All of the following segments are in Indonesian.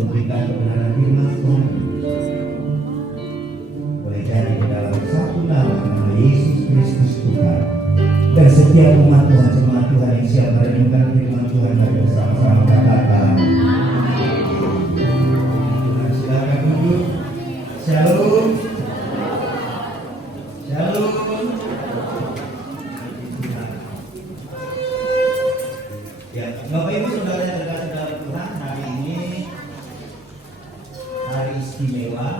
memberikan kebenaran firman Tuhan. Boleh jadi di dalam satu nama Yesus Kristus Tuhan. Dan setiap umat Tuhan, jemaat Tuhan yang siap merenungkan firman Tuhan dan bersama-sama katakan. Silakan duduk. Shalom. Shalom. Ya, Bapak Ibu Saudara saudara Tuhan, hari ini hari istimewa.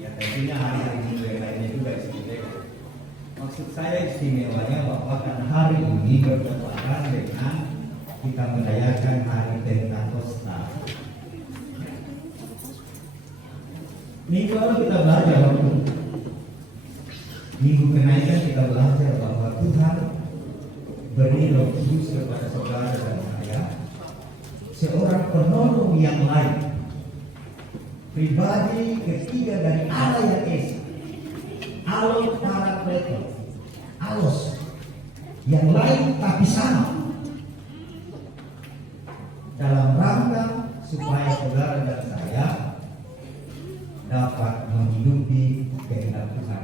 Ya, tentunya hari-hari minggu yang lainnya juga istimewa. Maksud saya istimewanya bahwa karena hari ini bertepatan dengan kita merayakan hari Pentakosta. Minggu lalu kita belajar waktu minggu kenaikan kita belajar bahwa Tuhan beri Roh Kudus kepada saudara dan saya, seorang penolong yang lain, pribadi ketiga dari Allah yang Esa, Alon Parakletos, Alos, yang lain tapi sama, dalam rangka supaya saudara dan saya dapat menghidupi kehendak Tuhan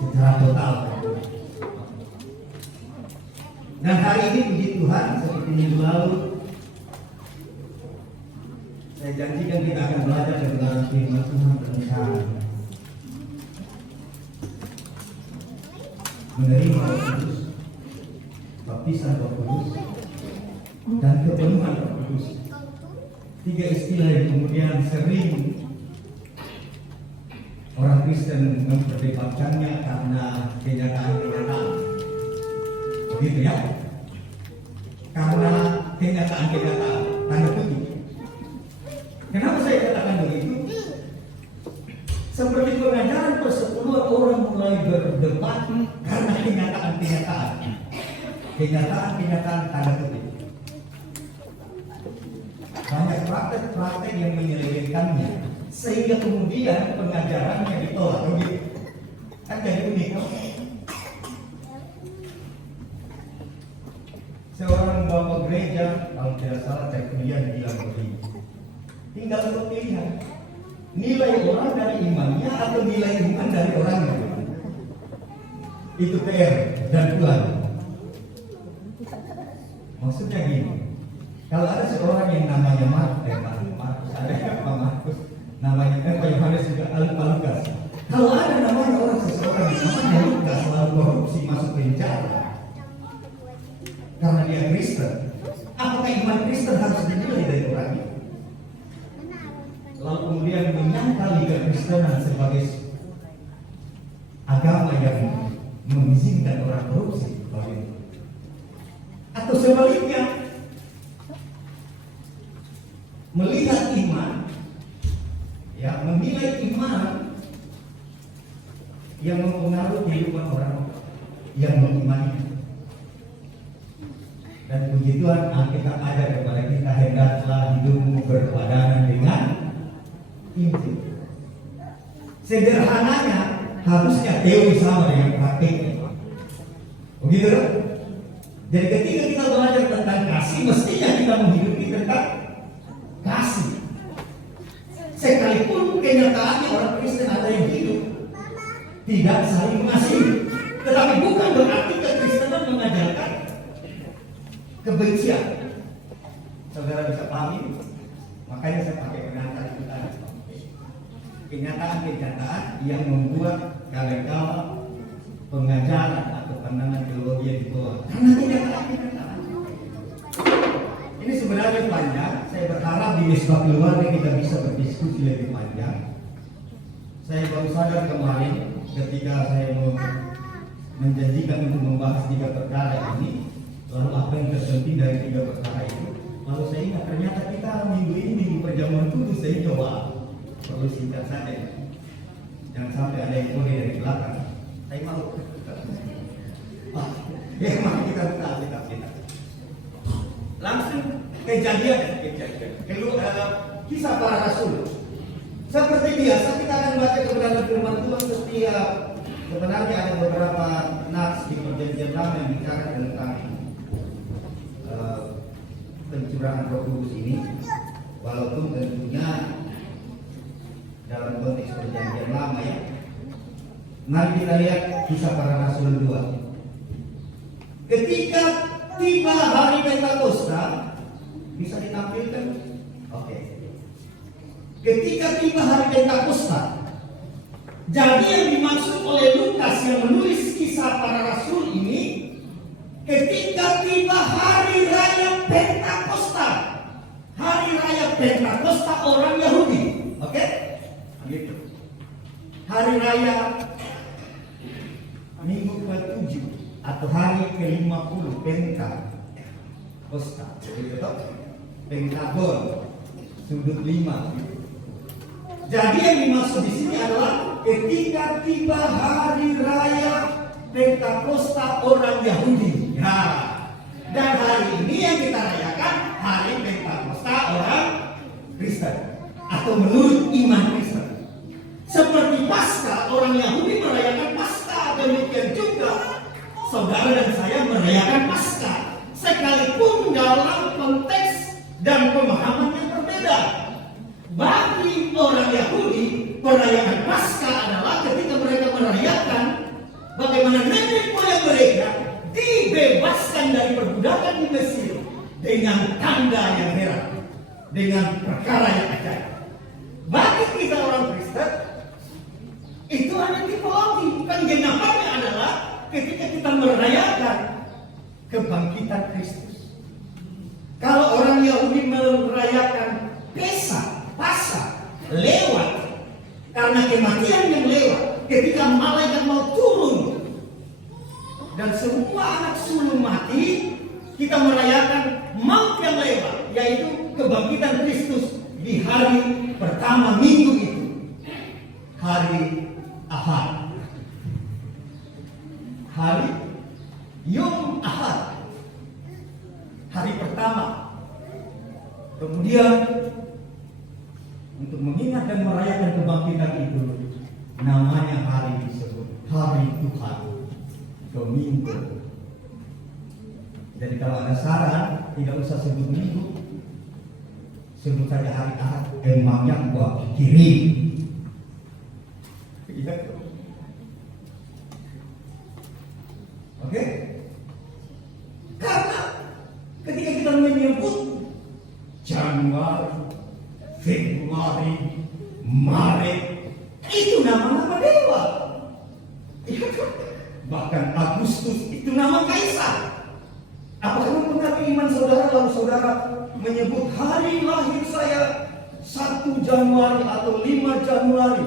secara total. Dan hari ini puji Tuhan, seperti minggu lalu saya janjikan kita akan belajar tentang firman Tuhan tentang menerima Roh Kudus, baptisan Roh Kudus, dan kepenuhan Roh Kudus. Tiga istilah yang kemudian sering orang Kristen memperdebatkannya karena kenyataan-kenyataan. Begitu ya? Karena kenyataan-kenyataan, tanda kutip. Kenapa saya katakan begitu? Seperti pengajaran persepuluhan orang mulai berdebat karena kenyataan-kenyataan. Kenyataan-kenyataan tanda kutip. Banyak praktek-praktek yang menyelewengkannya, sehingga kemudian pengajarannya ditolak. Begitu. Kan jadi unik, no? Seorang bapak gereja, kalau tidak salah saya kuliah bilang begini, tinggal satu pilihan, nilai orang dari imannya atau nilai iman dari orangnya. Itu PR dan Tuhan. Maksudnya gini, kalau ada seorang yang namanya Markus, ada apa Markus, namanya Pak Yohanes juga Lukas. Kalau ada namanya orang seseorang yang namanya Lukas lalu korupsi masuk penjara karena dia Kristen, apakah iman Kristen harus dinilai dari orangnya? Lalu kemudian menyangkali kekristenan sebagai agama yang mengizinkan orang korupsi, atau sebaliknya melihat iman, ya, menilai iman yang mempengaruhi kehidupan orang yang mengimani. Dan puji Tuhan, Alkitab ajar kepada kita, hendaklah hidupmu berpadanan dengan Injil. Sederhananya, harusnya teori sama dengan praktiknya. Begitu kan? Jadi ketika kita belajar tentang kasih, mestinya kita menghidupi tentang kasih. Sekalipun kenyataannya orang Kristen ada yang hidup tidak saling mengasihi, tetapi bukan berarti kekristenan mengajarkan kebencian. Saudara bisa pahami? Makanya saya pakai pengantar itu tadi. Kenyataan-kenyataan yang membuat kadang-kala pengajaran atau pandangan teologi yang ditolak. Karena kenyataan-kenyataan. Ini sebenarnya panjang. Saya berharap di Misbah Keluarga kita bisa berdiskusi lebih panjang. Saya baru sadar kemarin ketika saya menjanjikan untuk membahas 3 perkara ini. Lalu apa yang terpenting dari 3 perkara itu? Lalu saya ingat ternyata kita minggu ini minggu perjamuan kudus, saya coba perlu singkat saja. Jangan sampai ada yang boleh dari belakang. Saya malu. Ya mari kita buka Alkitab kita. Langsung kejadian. Kisah para Rasul. Seperti biasa kita akan baca kebenaran firman Tuhan setiap. Sebenarnya ada beberapa nats di perjanjian lama yang bicara tentang pencurahan Roh Kudus ini, walaupun tentunya dalam konteks perjanjian lama ya. Mari kita lihat Kisah Para Rasul 2. Ketika tiba hari Pentakosta, bisa ditampilkan? Oke. Ketika tiba hari Pentakosta, jadi yang dimaksud oleh Lukas yang menulis Kisah Para Rasul ini, ketika tiba hari raya Pentakosta. Hari raya Pentakosta orang Yahudi. Oke? Gitu. Hari raya Minggu ke-7 atau hari ke-50 Pentakosta. Gitu toh? Pentagon sudut 5. Jadi yang dimaksud di sini adalah ketika tiba hari raya Pentakosta orang Yahudi. Nah, dan hari ini yang kita rayakan hari Pentakosta orang Kristen atau menurut iman Kristen. Seperti Paskah, orang Yahudi merayakan Paskah, demikian juga saudara dan saya merayakan Paskah, sekalipun dalam konteks dan pemahaman yang berbeda. Bagi orang Yahudi, perayaan Paskah adalah ketika mereka merayakan bagaimana nenek moyang mereka dibebaskan dari perbudakan di Mesir dengan tanda yang heran, dengan perkara yang ajaib. Bagi kita orang Kristen, itu hanya tipologi. Penggenapannya adalah ketika kita merayakan kebangkitan Kristus. Kalau orang Yahudi merayakan Paskah lewat karena kematian yang lewat ketika malaikat mau turun dan semua anak sulung mati, kita merayakan maut yang lewat, yaitu kebangkitan Kristus di hari pertama minggu itu, hari Ahad, hari Yom Ahad, hari pertama. Kemudian untuk mengingat dan merayakan kebangkitan itu, namanya hari disebut Hari Tuhan, Domingo. Jadi kalau ada saran, tidak usah sebut minggu, sebut saja hari Ahad. Emangnya gua pikirin. Oke? Karena ketika kita menyebut Januari, Februari, Maret, itu nama-nama dewa. Bahkan Agustus itu nama kaisar. Apakah mempengaruhi iman saudara kalau saudara menyebut hari lahir saya 1 Januari atau 5 Januari,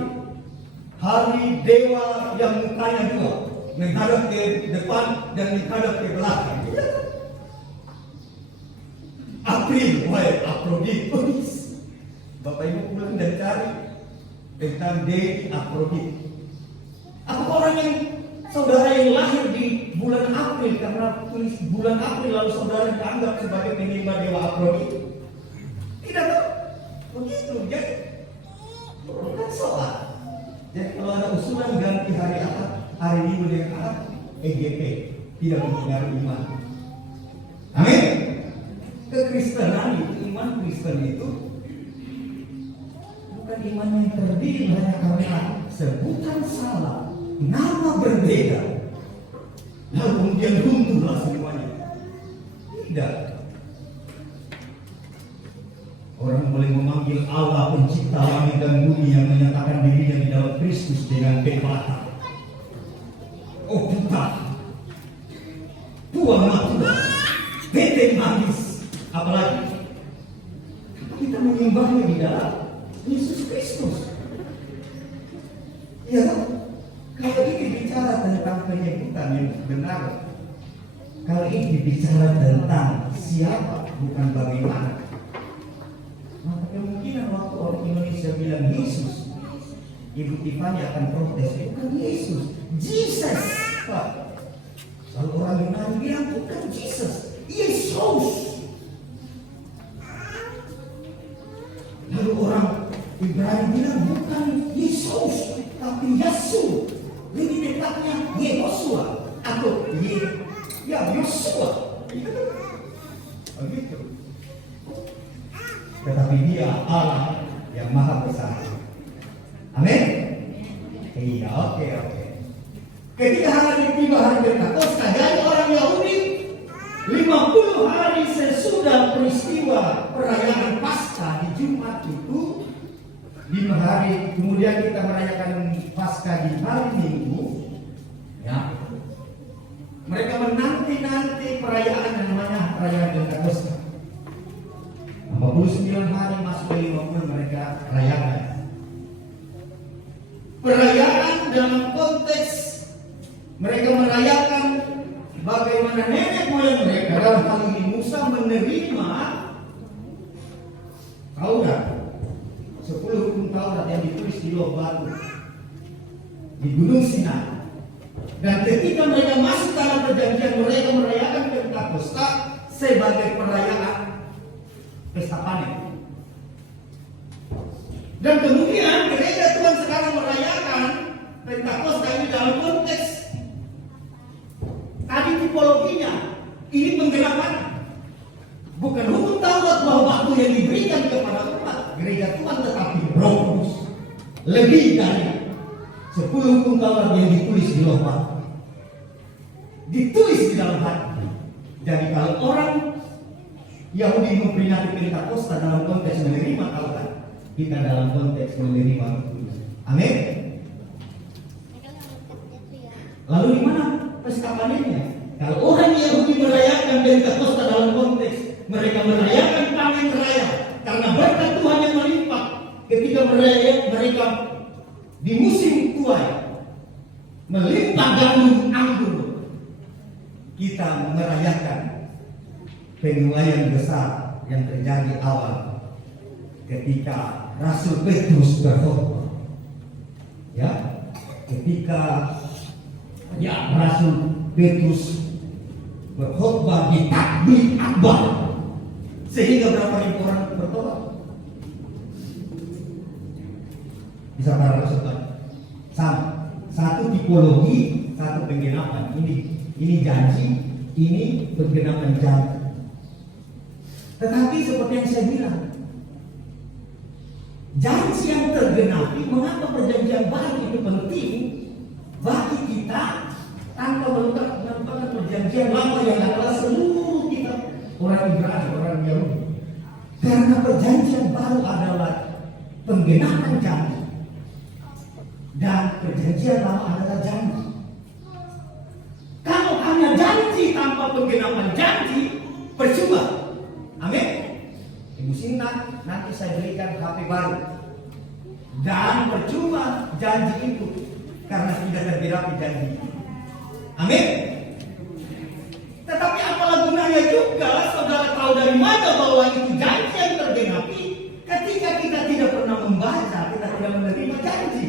hari dewa yang mukanya dua, menghadap ke depan dan menghadap ke belakang? April, Aphrodite. Bapak Ibu pulang dan cari tentang Dewi Aphrodite. Apakah orang yang saudara yang lahir di bulan April karena tulis bulan April lalu saudara dianggap sebagai penyembah dewa Aphrodite? Tidak tahu. Begitu. Jadi bukan soal. Jadi kalau ada usulan ganti hari Ahad, hari Minggu dengan Ahad, EGP tidak mempengaruhi iman. Amin. Kekristenan itu, iman Kristen itu bukan iman yang terdiri hanya karena sebutan salah, nama berbeda, lalu kemudian runtuhlah semuanya. Tidak. Orang boleh memanggil Allah pencipta langit dan bumi yang menyatakan dirinya di dalam Kristus dengan bebas. Oh buta, buang matua, bete manis. Apalagi kita menyembahnya di dalam Yesus Kristus. Ya, kalau ini bicara tentang penyebutan yang benar, kalau ini bicara tentang siapa bukan bagaimana, maka kemungkinan waktu orang Indonesia bilang Yesus, Ibu Tiffany akan protes, bukan Yesus, Jesus. Pak, kalau orang Yunani bilang bukan Jesus, Yesus. Lalu orang Ibrani bilang bukan Yesus, tapi Yesus. Lebih tepatnya Yehosua atau Yosua. Begitu. tapi Dia Allah yang Maha Besar. Amin. Iya, oke. Ketika hari tiba hari Pentakosta, jadi orang Yahudi 50 hari sesudah peristiwa perayaan Paskah di Jumat itu, di hari kemudian kita merayakan Paskah di hari Minggu, ya. Mereka menanti perayaan yang namanya perayaan Pentakosta. 49 hari masuk ke 50 mereka rayakan. Perayaan dalam konteks mereka merayakan bagaimana nenek moyang mereka, dalam hal ini Musa, menerima Taurat, 10 hukum Taurat yang ditulis di Loh Batu di Gunung Sinai. Dan ketika mereka masuk dalam perjanjian, mereka merayakan Pentakosta sebagai perayaan pesta panen. Dan kemudian gereja Tuhan sekarang merayakan Pentakosta ini dalam konteks tadi tipologinya, ini penggenapan. Bukan hukum Taurat bahwa waktu yang diberikan kepada umat gereja Tuhan, tetapi Roh Kudus. Lebih dari 10 hukum Taurat yang ditulis di Loh Batu, ditulis di dalam hati. Jadi kalau orang Yahudi memperingati Pentakosta dalam konteks menerima Taurat, kita dalam konteks menerima Roh Kudus. Amin. Lalu di mana pesta panennya? Kalau orang Yahudi merayakan Pentakosta dalam konteks mereka merayakan panen raya karena berkat Tuhan yang melimpah. Ketika mereka di musim tuai melimpah gandum anggur, kita merayakan penuaian besar yang terjadi awal ketika Rasul Petrus berkhotbah. Ya, ketika Rasul Petrus berkhotbah di takbir akbar, sehingga berapa ribu orang bertobat? Bisa para rasulkan sama, satu tipologi, satu penggenapan. Ini janji, ini penggenapan janji. Tetapi seperti yang saya bilang, janji yang tergenapi, mengapa perjanjian baru itu penting bagi kita tanpa melupakan perjanjian lama yang adalah seluruh kita orang Ibrani, orang Yahudi. Karena perjanjian baru adalah penggenapan janji dan perjanjian lama adalah janji. Kalau hanya janji tanpa penggenapan janji, percuma. Amin. Ibu Sinta, nanti saya berikan HP baru. Dan percuma janji itu karena tidak tergenapi janji. Amin. Tetapi apalah gunanya juga saudara tahu dari mana bahwa itu janji yang tergenapi ketika kita tidak pernah membaca, kita tidak menerima janji.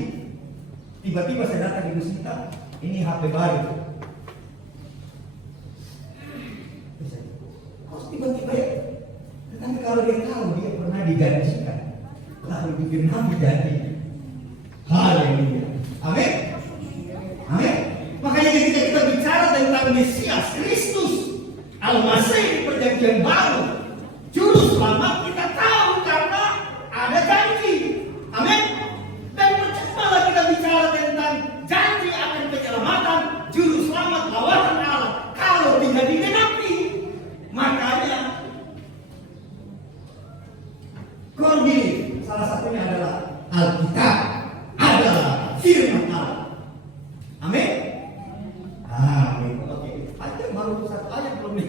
Tiba-tiba saya datang Ibu Sinta, ini HP baru. Kok tiba-tiba ya? Tetapi kalau dia tahu dia pernah dijanjikan, lalu digenapi janjinya. Haleluya. Amin. Amin. Makanya ketika kita bicara tentang Mesias Kristus Al-Masih di perjanjian baru, juru selamat, kita tahu karena ada janji. Amin. Dan percayalah kita bicara tentang janji akan penyelamatan, juru selamat lawanan Allah, kalau tidak digenapi. Makanya core belief salah satunya adalah Alkitab adalah firman Allah. Amin. Amin. Oke. Aja baru satu ayat belum nih.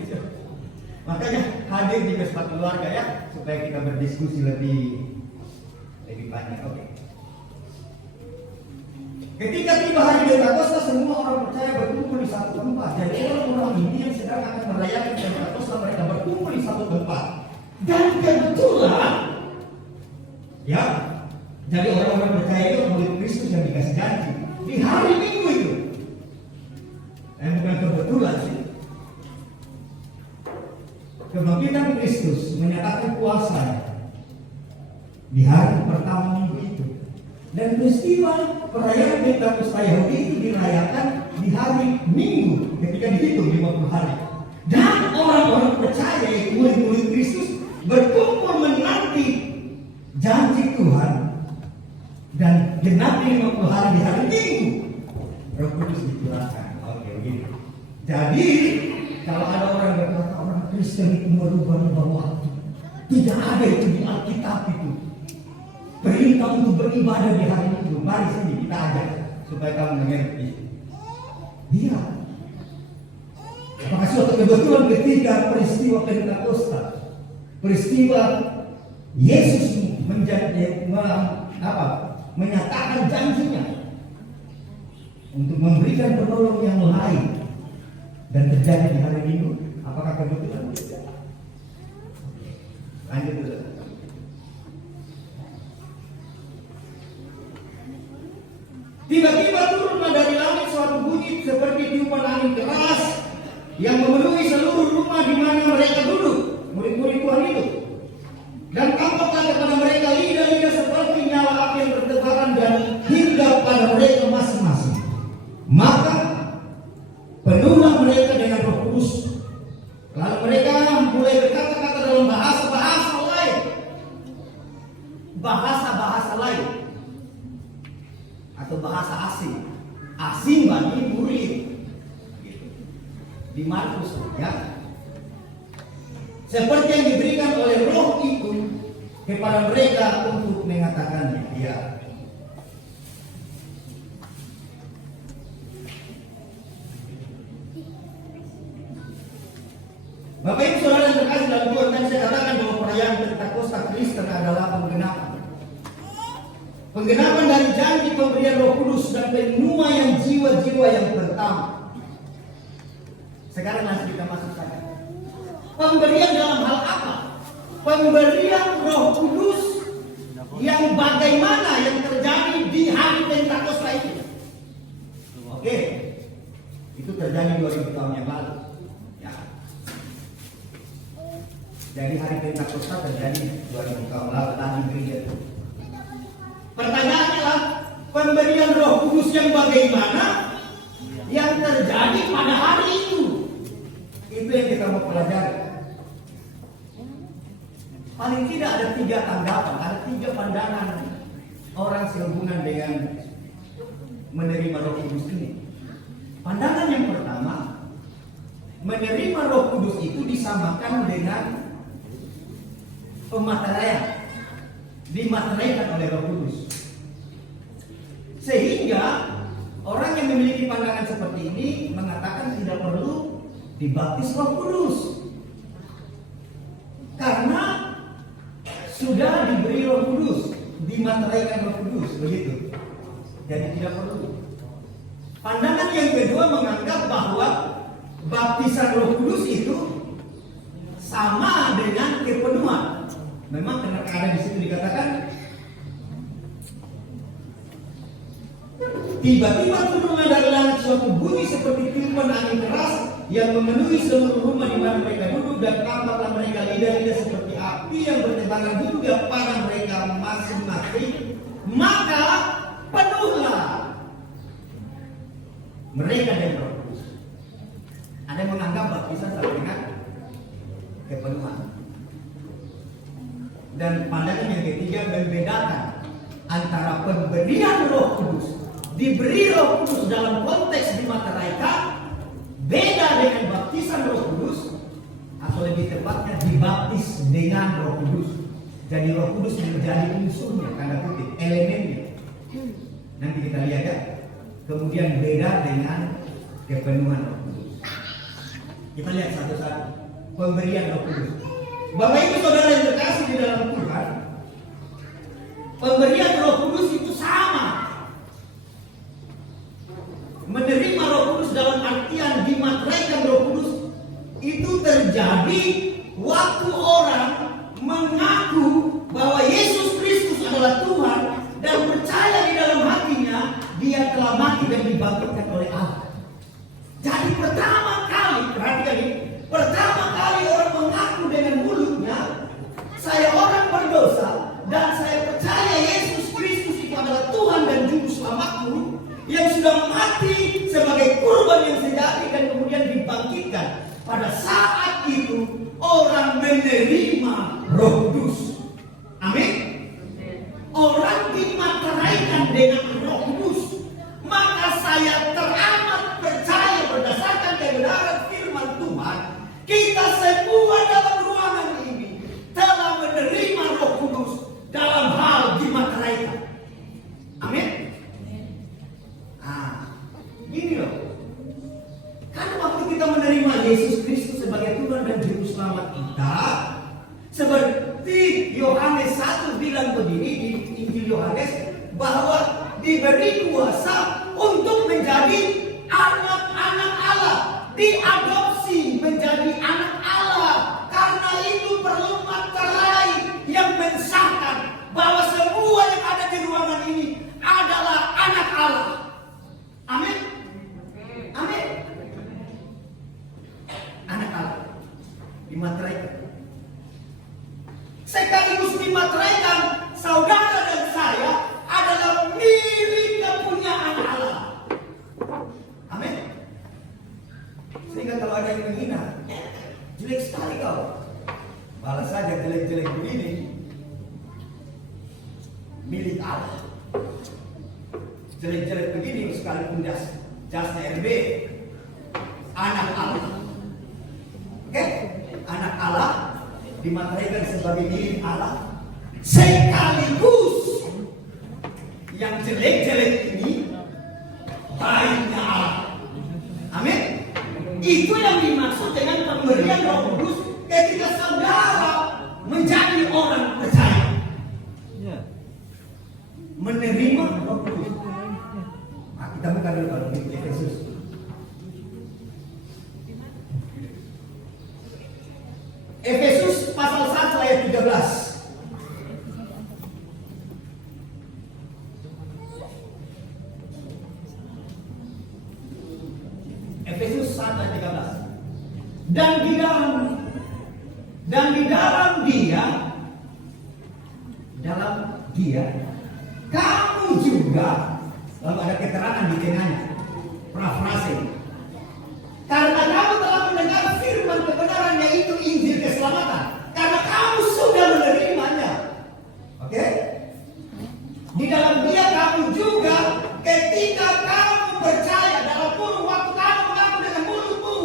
Makanya hadir di Pesta Keluarga ya, supaya kita berdiskusi lebih banyak. Oke. Ketika tiba hari Pentakosta, semua orang percaya berkumpul di satu tempat. Jadi orang-orang ini yang sedang akan merayakan Pentakosta, mereka berkumpul di satu tempat. Dan kebetulan, ya, jadi orang-orang percaya itu murid Kristus yang dikasih janji di hari Minggu itu. Bukan kebetulan sih. Kebangkitan Kristus menyatakan kuasa di hari pertama minggu itu. Dan peristiwa perayaan Pentakosta Yahudi itu dirayakan di hari Minggu ketika dihitung 50 hari. Dan orang-orang percaya yaitu murid-murid Kristus berkumpul menanti janji Tuhan dan genap 50 hari di hari Minggu, Roh Kudus dicurahkan. Oke, begitu. Jadi kalau ada orang berkata orang Kristen itu merubah waktu, tidak ada itu di Alkitab itu. Perintah untuk beribadah di hari itu. Mari sini kita ajak supaya kamu mengerti. Iya. Apakah suatu kebetulan ketika peristiwa Pentakosta, peristiwa Yesus menyatakan janjinya untuk memberikan penolong yang lain dan terjadi di hari Minggu, apakah kebetulan? Lanjut dulu. Tiba-tiba turunlah dari langit suatu bunyi seperti tiupan angin keras yang memenuhi seluruh rumah di mana mereka duduk, murid-murid Tuhan itu. Dan tampaklah kepada mereka lidah-lidah seperti nyala api yang bertebaran dan hinggap pada mereka masing-masing. Maka penuhlah mereka dengan Roh Kudus. Lalu mereka mulai berkata-kata dalam bahasa-bahasa lain. Bahasa-bahasa lain. Atau bahasa asing. Asing bagi murid. Di Markus, ya. Seperti yang diberikan oleh Roh itu kepada mereka untuk mengatakannya. Ya. Bapak Ibu Saudara yang terkasih dalam Tuhan, tadi saya katakan bahwa perayaan Pentakosta Kristen adalah penggenapan. Penggenapan dari janji pemberian Roh Kudus dan penyumayan jiwa-jiwa yang pertama. Sekarang langsung kita masuk saja. Pemberian dalam hal apa? Pemberian Roh Kudus yang bagaimana yang terjadi di hari Pentakosta itu. Oke, itu terjadi 2000 tahun yang lalu. Ya. Jadi hari Pentakosta terjadi 2000 tahun lalu tadi gereja. Pertanyaannya adalah pemberian Roh Kudus yang bagaimana yang terjadi pada hari itu. Itu yang kita mau pelajari. Paling tidak ada 3 tanggapan, ada 3 pandangan orang sehubungan dengan menerima Roh Kudus ini. Pandangan yang pertama, menerima Roh Kudus itu disamakan dengan pemateraian, dimateraikan oleh Roh Kudus. Sehingga orang yang memiliki pandangan seperti ini mengatakan tidak perlu dibaptis Roh Kudus karena sudah diberi Roh Kudus, dimateraikan Roh Kudus, begitu. Jadi tidak perlu. Pandangan yang kedua menganggap bahwa baptisan Roh Kudus itu sama dengan kepenuhan. Memang karena ada di situ dikatakan tiba-tiba turunlah dari langit suatu bunyi seperti tiupan angin keras yang memenuhi seluruh rumah di mana mereka duduk, dan tampaklah mereka lidah-lidah seperti api yang bertebaran juga pada mereka masing-masing. Maka penuhlah mereka dengan Roh Kudus. Ada yang menganggap baptisan sama dengan kepenuhan. Dan pandangan yang ketiga membedakan antara pemberian Roh Kudus, diberi Roh Kudus dalam konteks dimateraikan, beda dengan baptisan Roh Kudus, atau lebih tepatnya dibaptis dengan Roh Kudus. Jadi Roh Kudus menjadi unsurnya, tanda kutip, elemennya. Nanti kita lihat ya. Kemudian beda dengan kepenuhan Roh Kudus. Kita lihat satu-satu pemberian Roh Kudus. Bapak Ibu Saudara yang terkasih di dalam Tuhan, pemberian Roh Kudus itu sama. Menerima Roh Kudus dalam artian dimateraikan Roh Kudus itu terjadi waktu orang mengaku bahwa Yesus Kristus adalah Tuhan dan percaya di dalam hatinya Dia telah mati dan dibangkitkan oleh Allah. Jadi pertama kali, perhatikan ini, pertama kali orang mengaku dengan mulutnya, saya orang berdosa dan saya percaya Yesus Kristus itu adalah Tuhan dan Juru Selamatku yang sudah mati sebagai kurban yang sejati dan kemudian dibangkitkan. Pada saat itu orang menerima Roh Kudus. Amin. selamat kita. Seperti Yohanes 1 bilang begini di Injil Yohanes, bahwa diberi kuasa untuk menjadi anak-anak Allah, diadopsi menjadi anak Allah. Karena itu perlu materai yang mensahkan bahwa semua yang ada di ruangan ini adalah anak Allah. Amin. Amin. Anak Allah dimateraikan. Sekaligus dimateraikan, saudara dan saya adalah milik kepunyaan Allah. Amin. Sehingga kalau ada yang menghina, jelek sekali kau, balas saja jelek-jelek begini, milik Allah. Jelek-jelek begini sekalipun jasnya RB, anak Allah. Oke, anak Allah dimateraikan sebagai milik Allah. Sekaligus yang jelek-jelek ini baiknya Allah. Amin. Itu yang dimaksud dengan pemberian Roh Kudus ketika saudara menjadi orang percaya, menerima Roh Kudus. Nah, kita buka dulu kalau di Efesus. Efesus pasal 1 ayat 13. Efesus 1 ayat 13. Dan di dalam dia kamu juga, lalu ada keterangan di tengahnya, parafrase. Karena kamu telah mendengar firman kebenaran, yaitu Injil keselamatan. Karena kamu sudah menerimanya. Oke? Di dalam dia kamu juga ketika kamu percaya, dalam kurung waktu kamu mengaku dengan mulutmu,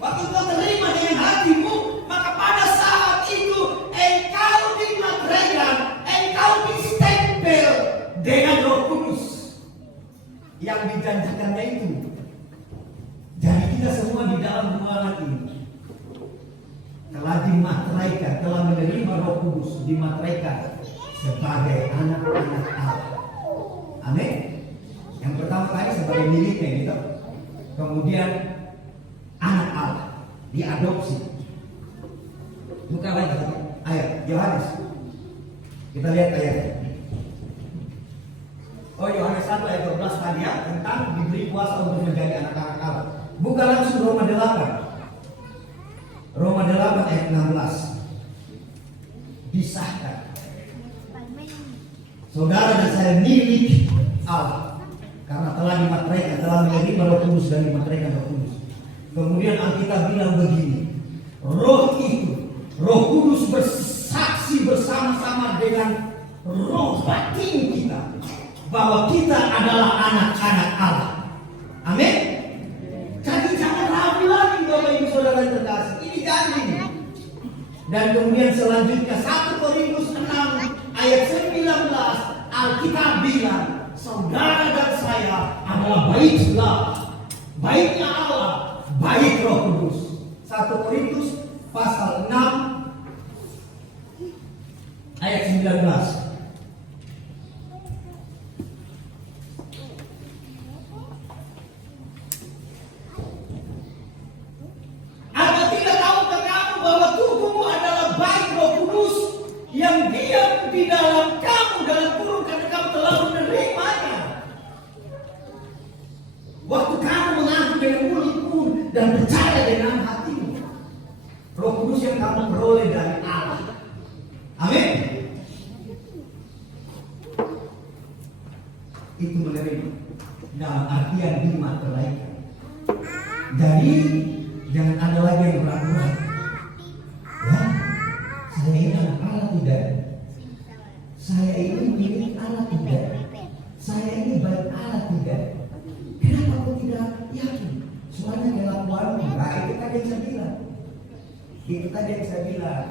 waktu kau terima dengan hatimu, maka pada saat itu engkau dimateraikan, engkau distempel dengan Roh Kudus yang dijanjikannya itu. Jadi kita semua di dalam ruangan ini telah dimateraikan, telah menerima Roh Kudus, dimateraikan sebagai anak-anak Allah. Amin. Yang pertama kali sebagai miliknya gitu. Kemudian anak Allah, diadopsi. Buka lagi ayat Yohanes. Kita lihat ayatnya. Oh, Yohanes 1 ayat 12 tadi ya, tentang diberi kuasa untuk menjadi anak-anak Allah. Buka langsung Roma 8. Roma 8 ayat 16. Disahkan saudara dan saya milik Allah karena telah dimateraikan, telah menerima Roh Kudus dan dimateraikan Roh Kudus. Kemudian Alkitab bilang begini, Roh itu, Roh Kudus bersaksi bersama-sama dengan roh batin kita bahwa kita adalah anak-anak Allah. Amin. Jadi jangan ragu lagi Bapak Ibu Saudara yang terkasih. Ini janji. Dan kemudian selanjutnya 1 Korintus 6 ayat 19 Alkitab bilang saudara dan saya adalah baiknya Allah, baik Roh Kudus. 1 Korintus pasal 6 ayat 19. Yang diam di dalam kamu, dalam kurung, karena kamu telah menerimanya. Waktu kamu mengaku dengan mulutmu dan percaya dengan hatimu, Roh Kudus yang kamu peroleh dari Allah. Amin. Itu menerima dalam artian dimateraikan. Jadi jangan ada lagi yang ragu-ragu. Ya, saya ini anak Allah tidak. Saya ini milik Allah tidak. Saya ini baik Allah tidak. Kenapa kau tidak yakin? Soalnya kelakuanmu. Nah, itu tadi yang saya bilang. Itu tadi yang saya bilang.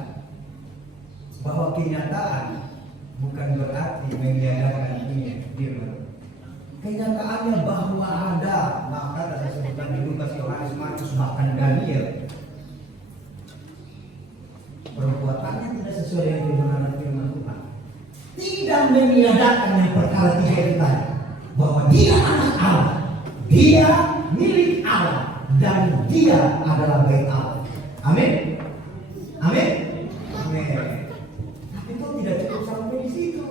Bahwa kenyataan bukan berarti meniadakan firman. Kenyataannya bahwa ada, maka saya sebutkan di Lukas, Yohanes, Markus, bahkan Daniel. dan dia adalah bait Allah. Amin. Amin. Amin. Tapi itu tidak cukup sampai di situ.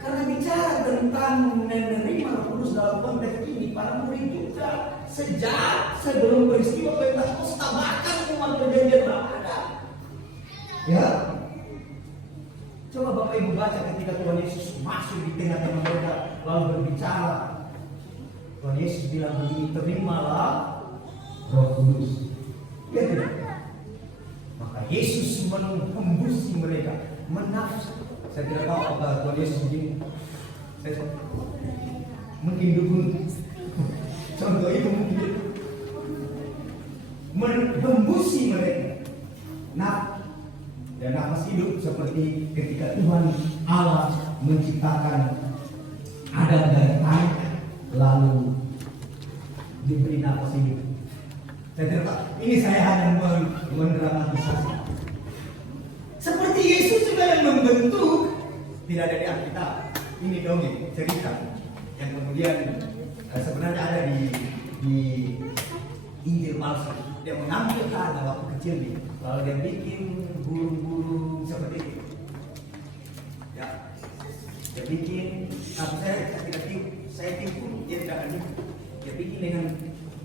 Karena bicara tentang menerima Roh Kudus dalam konteks ini, para murid juga sejak sebelum peristiwa Pentakosta, bahkan umat perjanjian lama ada. Ya, coba Bapak Ibu baca ketika Tuhan Yesus masuk di tengah-tengah mereka lalu berbicara. Tuhan Yesus bilang begini, terimalah Roh Kudus. Ya tidak? Maka Yesus menghembusi mereka, menafsir. Saya tidak tahu apa Tuhan Yesus begini. Saya mungkin dukung contoh itu mungkin menghembusi mereka. Nah, dan nafas hidup seperti ketika Tuhan Allah menciptakan Adam dan Hawa lalu diberi nafas hidup. Saya tidak tahu. Ini saya hanya mendramatisasi. Seperti Yesus juga yang membentuk, tidak ada di Alkitab. Ini dongeng cerita yang kemudian sebenarnya ada di Injil palsu. Dia mengambil tanah waktu kecil nih, lalu dia bikin burung-burung seperti itu. Ya, dia bikin. Tapi saya tipu, dia tidak ada. Dia bikin dengan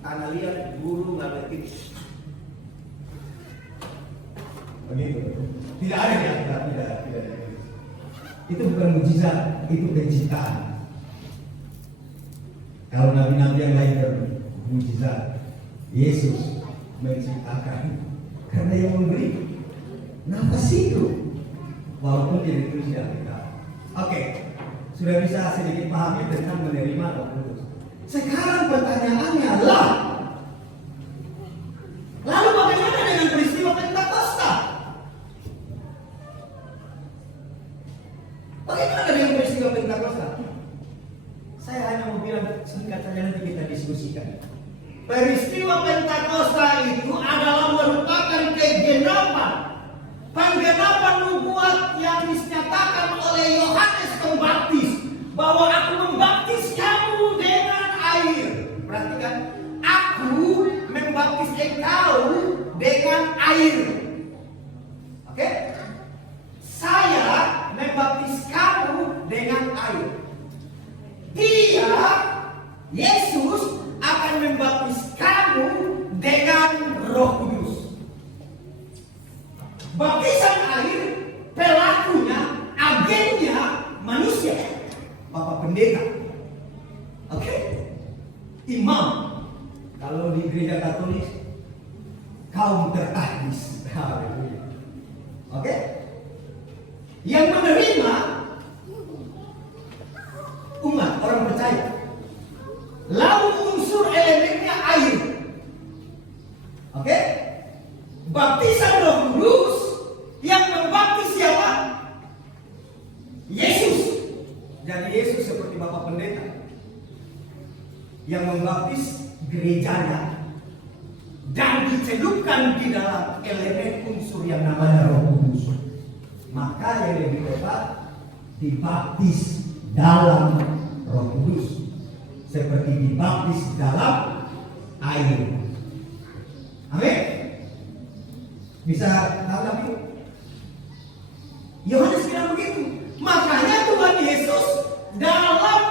tanah liat, burung lalu tipu. Begitu. Tidak ada di Alkitab, tidak ada. Itu bukan mujizat, itu penciptaan. Kalau nabi-nabi yang lain bermujizat, Yesus menciptakan karena yang memberi nafas itu, walaupun tidak ditulis di Alkitab. Oke, sudah bisa sedikit pahami tentang menerima Roh Kudus. Sekarang pertanyaannya adalah, lalu bagaimana dengan peristiwa Pentakosta? Bagaimana dengan peristiwa Pentakosta? Saya hanya mau bilang singkat saja, nanti kita diskusikan. Peristiwa Pentakosta itu adalah merupakan penggenapan nubuat yang dinyatakan oleh Yohanes Pembaptis bahwa aku membaptis kamu dengan air. Perhatikan, aku membaptis engkau dengan air. Oke? Saya membaptis kamu dengan air. Dia, Yesus, akan membaptis kamu dengan Roh Kudus. Baptisan air, pelakunya, agennya manusia, Bapak Pendeta. Oke? Imam. Kalau di gereja Katolik, kaum tertahdis. Oke? Yang menerima umat orang percaya. Lalu unsur elemennya air. Oke? Baptisan Roh Kudus yang membaptis siapa? Yesus. Jadi Yesus seperti Bapak Pendeta yang membaptis gerejanya dan dicelupkan di dalam elemen unsur yang namanya Roh Kudus. Maka yang lebih tepat dibaptis dalam Roh Kudus seperti dibaptis dalam air. Amin. Bisa tanggapi? Yohanes bilang begitu. Makanya Tuhan Yesus dalam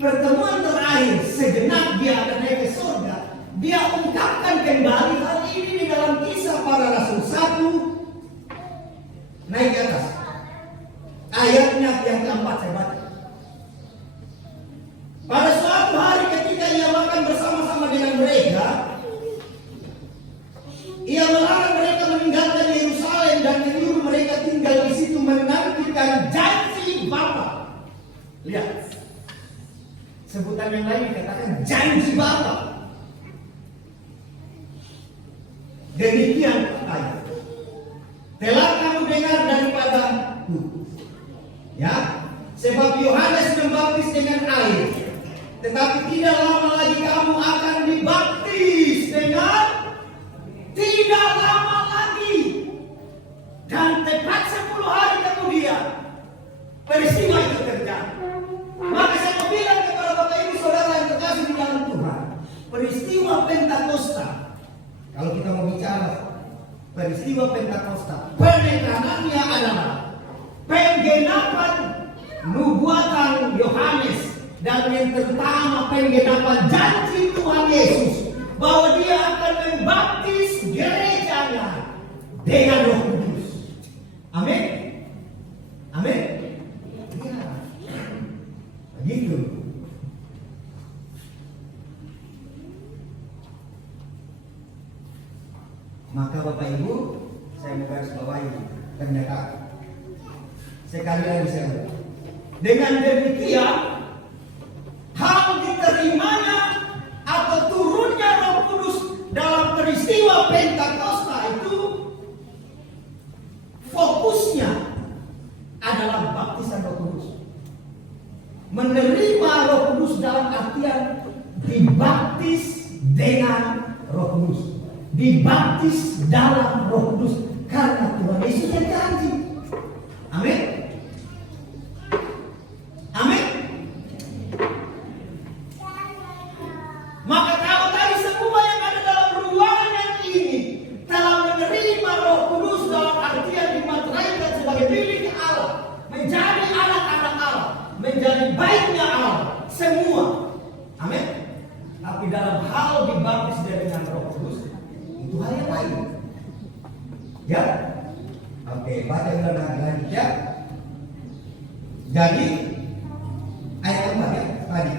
pertemuan terakhir sejenak dia akan naik ke surga, dia ungkapkan kembali hal ini di dalam Kisah Para Rasul 1. Naik ke atas. Ayatnya yang keempat saya baca. Pada suatu hari ketika ia makan bersama-sama dengan mereka, ia melarang mereka meninggalkan Yerusalem dan menyuruh mereka tinggal di situ menantikan janji Bapa. Lihat, sebutan yang lain dikatakan janji Bapa. Demikian katanya, telah kamu dengar daripadaku, ya, sebab Yohanes membaptis dengan air, tetapi tidak lama lagi kamu akan dibaptis dengan tidak lama lagi. Dan tepat 10 hari kemudian peristiwa itu terjadi. Maka saya mau bilang kepada Bapak Ibu Saudara yang terkasih di dalam Tuhan, peristiwa Pentakosta, kalau kita mau bicara peristiwa Pentakosta, penekanannya adalah penggenapan nubuatan Yohanes dan yang terutama penggenapan janji Tuhan Yesus bahwa Dia akan membaptis gerejanya dengan Roh Kudus. Amin. Amin. Ya. Begitu. Maka Bapak Ibu, saya mau garis bawahi pernyataan. Sekali lagi saya ulang. Dengan demikian, hal diterimanya atau turunnya Roh Kudus dalam peristiwa Pentakosta itu fokusnya adalah baptisan Roh Kudus. Menerima Roh Kudus dalam artian dibaptis dengan Roh Kudus, dibaptis dalam Roh Kudus karena Tuhan Yesus yang janji. Amin. Amin. Maka kalau tadi semua yang ada dalam ruangan ini telah menerima Roh Kudus dalam artian dimateraikan sebagai milik Allah, menjadi anak-anak Allah, menjadi baiknya Allah, semua. Amin. Tapi dalam hal dibaptis dengan Roh Kudus itu hal yang lain. Ya. Oke, baca ulang lagi ya. Jadi ayat 4 ya tadi.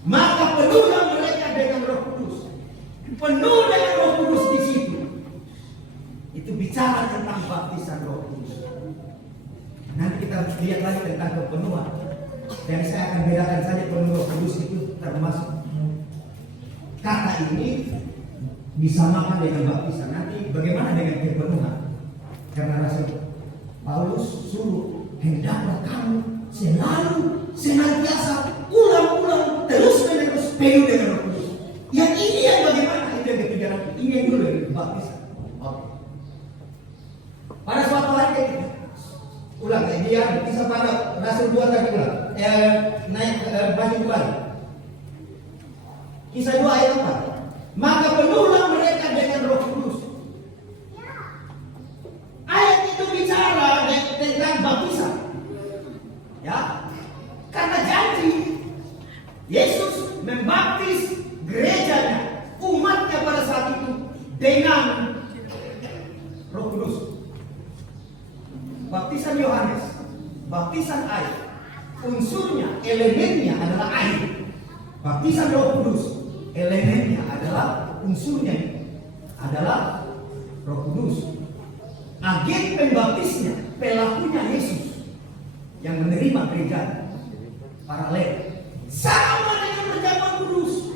Maka penuhlah mereka dengan Roh Kudus. Penuh dengan Roh Kudus di situ. Itu bicara tentang baptisan Roh Kudus. Nanti kita lihat lagi tentang kepenuhan. Dan saya akan bedakan saja penuh Roh Kudus itu termasuk kata ini disamakan dengan baptisan. Nanti bagaimana dengan kepenuhan? Karena Rasul Paulus suruh hendaklah kamu selalu senantiasa ulang-ulang terus menerus penuh dengan Roh Kudus. Yang ini yang bagaimana? Itu yang ketiga nanti. Ini yang dulu yang baptisan. Oke. Pada suatu hari ulang dia bisa pada Rasul 2 tadi ulang. Naik baju kembali. Kisah 2 ayat 4. Maka penuhlah mereka dengan Roh Kudus. Ayat itu bicara tentang baptisan. Ya. Karena janji Yesus membaptis gerejanya, umatnya pada saat itu dengan Roh Kudus. Baptisan Yohanes, baptisan air, unsurnya, elemennya adalah air. Baptisan Roh Kudus, elemennya adalah unsurnya adalah Roh Kudus. Agen pembaptisnya, pelakunya Yesus yang menerima gereja. Paralel sama dengan perjamuan kudus.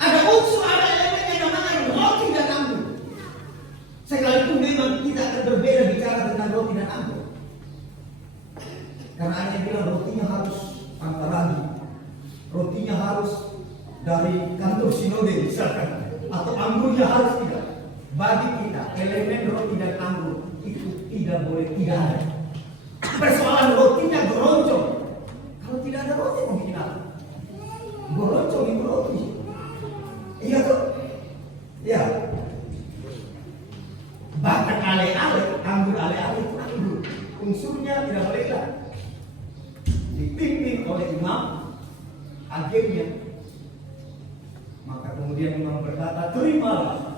Ada unsur, ada elemen yang namanya roti dan anggur. Sekalipun memang kita akan berbeda bicara tentang roti dan anggur. Karena ada yang bilang rotinya harus antaragi, rotinya harus dari kantor sinode misalkan, atau anggurnya harus tidak. Bagi kita elemen roti dan anggur itu tidak boleh tidak ada. Persoalan rotinya geroncong. Kalau tidak ada roti mau bikin apa? Geroncong itu roti. Iya tuh. Ya. Bahkan ale-ale, anggur ale-ale itu anggur. Unsurnya tidak boleh hilang. Dipimpin oleh imam, agennya. Maka kemudian imam berkata, terimalah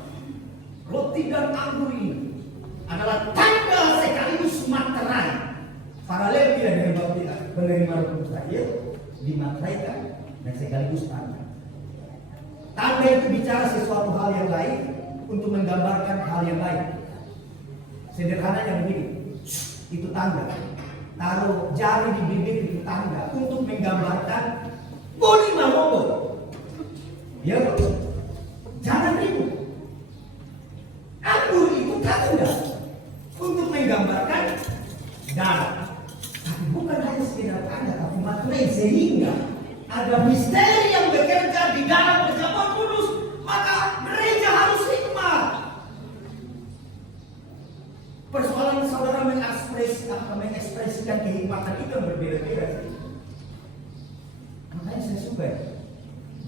roti dan anggur ini adalah tanda sekaligus materai. Paralel tidak dengan baptisan penerima Roh Kudus tadi, dimateraikan dan sekaligus tanda. Tanda itu bicara sesuatu hal yang lain untuk menggambarkan hal yang lain. Sederhananya begini, itu tanda. Taruh jari di bibir itu tanda untuk menggambarkan boleh mabok. Ya, jangan ribut. Anggur itu tanda untuk menggambarkan darah. Tapi bukan hanya sekedar tanda, tapi materai, sehingga ada misteri yang bekerja di dalam perjamuan kudus. Maka gereja harus hikmat. Persoalan saudara mengekspresikan mengekspresikan kehikmatan itu yang berbeda-beda. Makanya saya suka.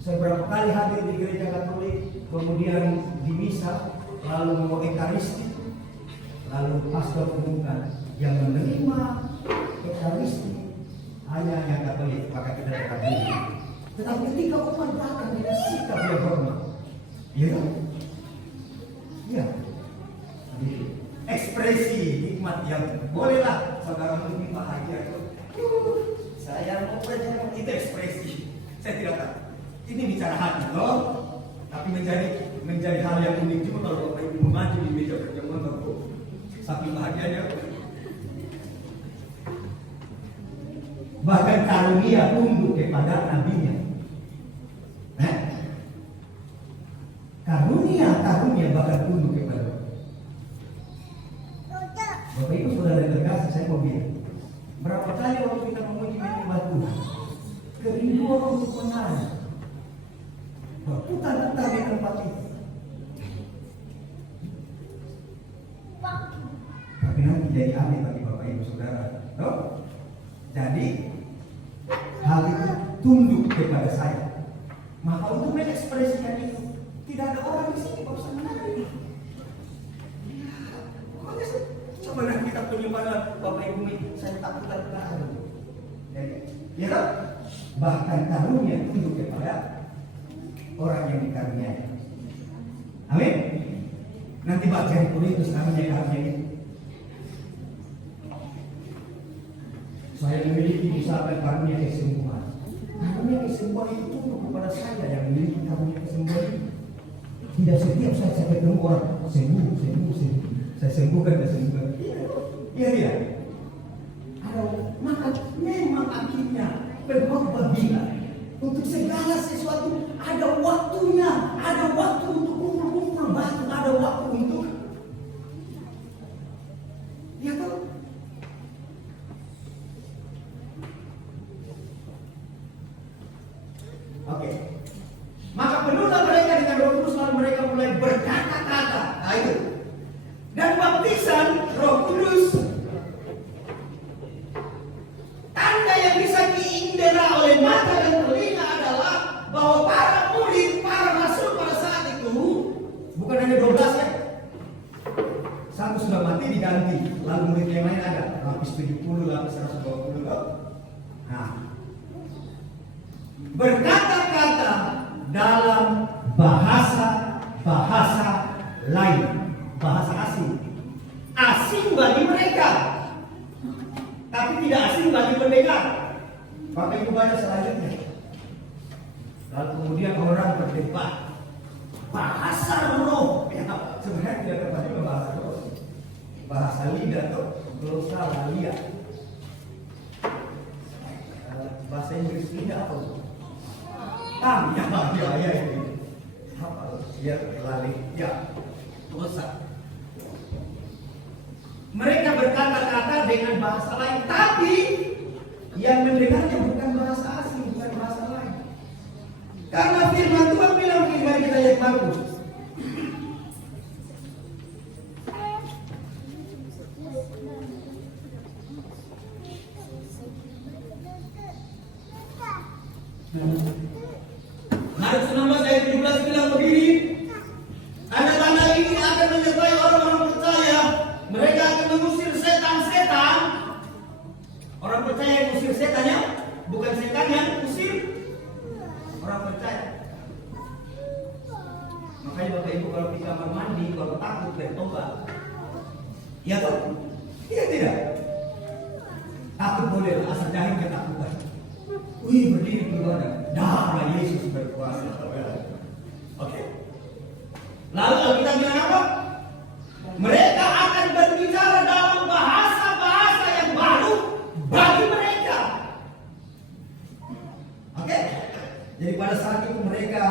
Saya berapa kali hadir di gereja Katolik, kemudian di misa, lalu mau ekaristi, lalu pastor umumkan yang menerima ekaristi hanya yang Katolik, maka kita dekat diri. Tetapi ketika umat datang dengan sikap yang hormat, ya, ya, ekspresi hikmat yang bolehlah saudara lebih bahagia. Saya mau belajar itu ekspresi. Saya tidak tahu. Ini bicara hati loh. Tapi menjadi hal yang unik juga kalau Bapak Ibu maju di meja pertemuan Bapak. Saking bahagianya. Bahkan karunia tunduk kepada nabinya. Karunia bahkan tunduk kepada. Bapak Ibu saudara yang terkasih, saya mau bilang, berapa kali waktu kita memuji menyembah Tuhan, kerinduan untuk menari, berputar-putar di tempat itu. Tapi nanti jadi aneh bagi Bapak Ibu saudara. No? Jadi hal itu tunduk kepada saya. Maka untuk mengekspresikan itu, tidak ada orang di sini bisa menari. Coba kita penyembahan Bapak Ibu ini, saya takutkan belakang. Ya kan? Bahkan karunia tunduk kepada orang yang dikaruniai. Amin. Nanti bagian Korintus namanya karunia itu. Saya memiliki misalkan karunia kesembuhan. Karunia kesembuhan itu tunduk kepada saya yang memiliki karunia kesembuhan itu. Tidak setiap saya ketemu orang sembuh. Saya sembuhkan. Iya dia. Maka memang akhirnya berkhotbah bilang untuk segala sesuatu ada waktunya, ada waktu untuk kumpul-kumpul batu, ada waktu untuk ya toh. Oke. Maka penuhlah mereka dengan Roh Kudus, lalu mereka mulai berkata-kata. Nah itu. Dan baptisan Roh Kudus, tanda yang bisa diindera oleh mata dan telinga adalah bahwa para murid, para rasul pada saat itu bukan hanya 12 ya. Satu sudah mati diganti, lalu murid yang lain ada lapis 70, lapis 120. Nah, berkata-kata dalam bahasa lain, bahasa asing bagi mereka, tapi tidak asing bagi pendengar. Bapak Ibu baca selanjutnya. Lalu kemudian orang berdebat bahasa roh. Ya, sebenarnya tidak terpakai bahasa roh, bahasa lidah atau glossalia. Bahasa Inggris lidah apa? Ya itu. Apa? Ya lali. Ya. Dosa. Mereka berkata-kata dengan bahasa lain, tapi yang mendengarnya bukan bahasa asing, bukan bahasa lain. Karena firman Tuhan bilang di kita ayat Markus. Markus 16 ayat 17 bilang begini. Tanda-tanda ini akan menyertai orang-orang percaya. Mereka akan mengusir setan-setan. Orang percaya yang usir setannya, bukan setan yang usir orang percaya. Makanya Bapak Ibu kalau di kamar mandi, kalau takut bertobat, ya toh? Iya tidak? Takut boleh, asal jahil ketakutan. Wih, berdiri beribadah, darah Yesus berkuasa. Oke. Lalu Alkitab bilang apa? Mereka akan berbicara dalam bahasa-bahasa yang baru bagi mereka. Oke? Jadi pada saat itu mereka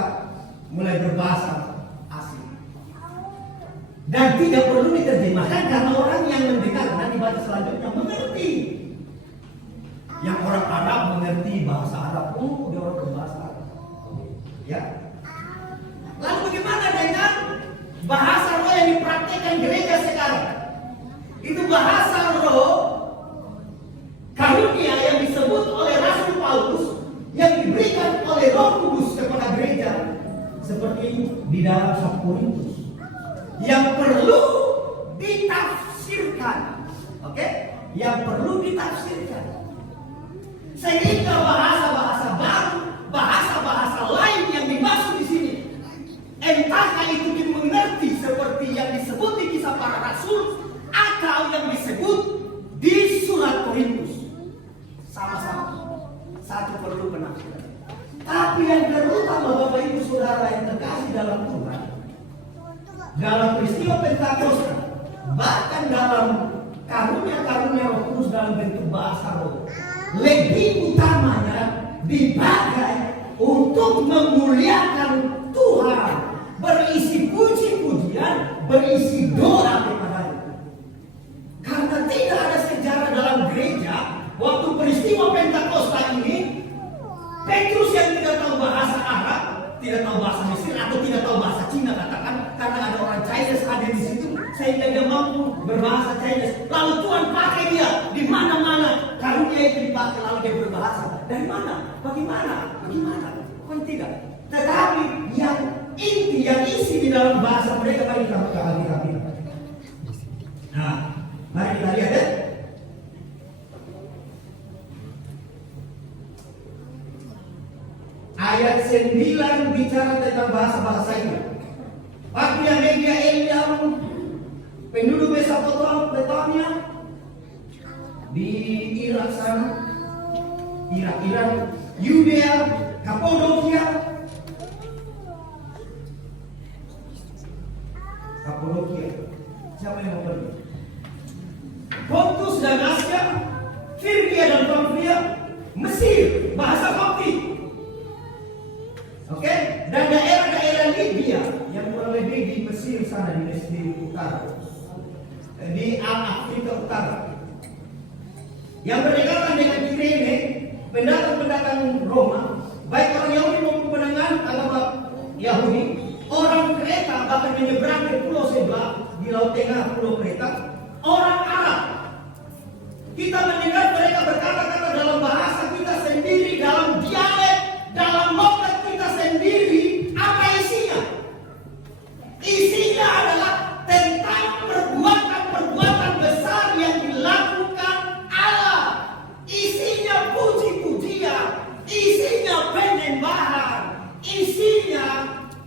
mulai berbahasa asing. Dan tidak perlu diterjemahkan karena orang yang mendengar nanti baca selanjutnya mengerti. Yang orang Arab mengerti bahasa Arab. Oh, dia orang berbahasa Arab. Ya. Lalu bagaimana dengan bahasa roh yang dipraktikkan gereja sekarang? Itu bahasa roh Korintus yang perlu ditafsirkan. Oke? Yang perlu ditafsirkan. Sehingga bahasa-bahasa baru, bahasa-bahasa lain yang dimaksud di sini, entahkah itu dimengerti seperti yang disebut di Kisah Para Rasul atau yang disebut di Surat Korintus. Sama-sama. Satu perlu penafsiran. Tapi yang terutama Bapak Ibu Saudara yang terkasih dalam Tuhan, dalam peristiwa Pentakosta, bahkan dalam karunia-karunia Roh Kudus dalam bentuk bahasa roh, lebih utamanya dipakai untuk memuliakan Tuhan, berisi puji-pujian, berisi doa kepada-Nya. Karena tidak ada sejarah dalam gereja waktu peristiwa Pentakosta ini, Petrus yang tidak tahu bahasa Arab, tidak tahu bahasa Mesir atau tidak tahu bahasa Cina, katakan, karena ada orang Chinese ada di situ sehingga dia mampu berbahasa Chinese. Lalu Tuhan pakai dia di mana-mana, karunia itu dipakai, lalu dia berbahasa. Dari mana? Bagaimana? Bukan tidak. Tetapi yang inti, yang isi di dalam bahasa mereka, mari kita buka Alkitab. Nah, mari kita lihat ya. Ayat 9 bicara tentang bahasa-bahasa itu. Waktu yang media Eliam, penduduk Mesopotamia di Irak sana, Iran, Yudea, Kapadokia, siapa yang mau pergi? Pontus dan Asia, Firgia dan Pamfilia, Mesir, bahasa Kopti. Oke, dan daerah-daerah Libya yang kurang lebih di Mesir sana, di Mesir Utara, di Afrika Utara, yang berdekatan dengan Kirene, pendatang-pendatang Roma, baik orang Yahudi maupun pendengar agama Yahudi, orang Kreta bahkan menyeberang ke pulau sebelah di Laut Tengah, Pulau Kreta, orang Arab. Kita mendengar mereka berkata-kata dalam bahasa kita sendiri, dalam dialek, dalam logat kita sendiri. Apa isinya? Isinya adalah tentang perbuatan-perbuatan besar yang dilakukan Allah. Isinya puji-pujian, isinya penyembahan, isinya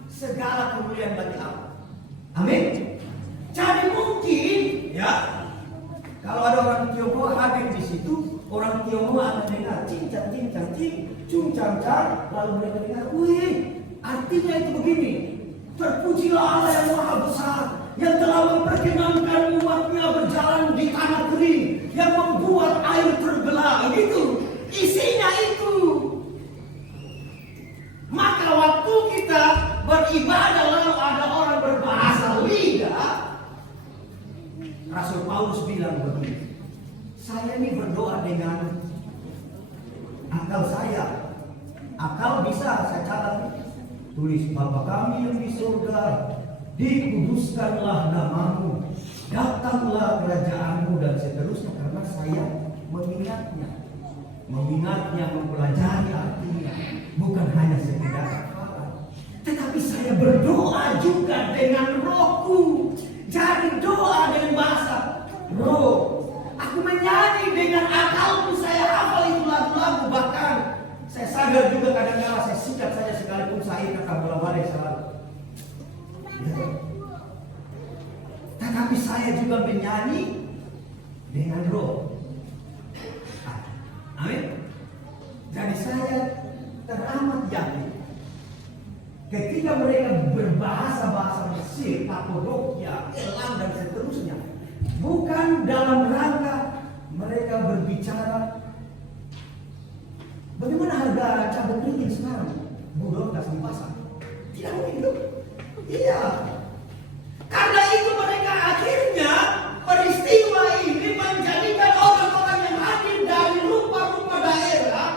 segala kemuliaan bagi Allah. Amin. Jadi mungkin ya, kalau ada orang Tionghoa hadir di situ, orang Tionghoa akan dengar cincang, lalu mereka dengar, wih, artinya itu begini. Terpujilah Allah yang maha besar, yang telah memperkenankan umatnya berjalan di tanah kering, yang membuat air terbelah. Gitu, isinya itu. Maka waktu kita beribadah lalu ada orang berbahasa lidah, Rasul Paulus bilang begini, saya ini berdoa dengan akal saya. Akal bisa saya catat, tulis, Bapa kami yang di surga, dikuduskanlah namamu, datanglah kerajaanmu, dan seterusnya. Karena saya mengingatnya, mempelajari artinya, bukan hanya sekedar hafalan, tetapi saya berdoa juga dengan rohku. Jadi doa dengan bahasa roh. Aku menyanyi dengan akalku, saya hafal itu lagu-lagu, bahkan saya sadar juga kadang-kadang saya sikat saja sekalipun saya kata bola-bola selalu. Ya. Tetapi saya juga menyanyi dengan roh. Amin. Jadi saya teramat yakin ketika mereka berbahasa-bahasa Mesir, Kapadokia, Elam dan seterusnya, bukan dalam rangka mereka berbicara bagaimana harga cabai ringin sekarang, $2 di pasar. Tidak begitu. Iya. Karena itu mereka akhirnya peristiwa ini menjadikan orang-orang yang hadir dari rupa-rupa daerah,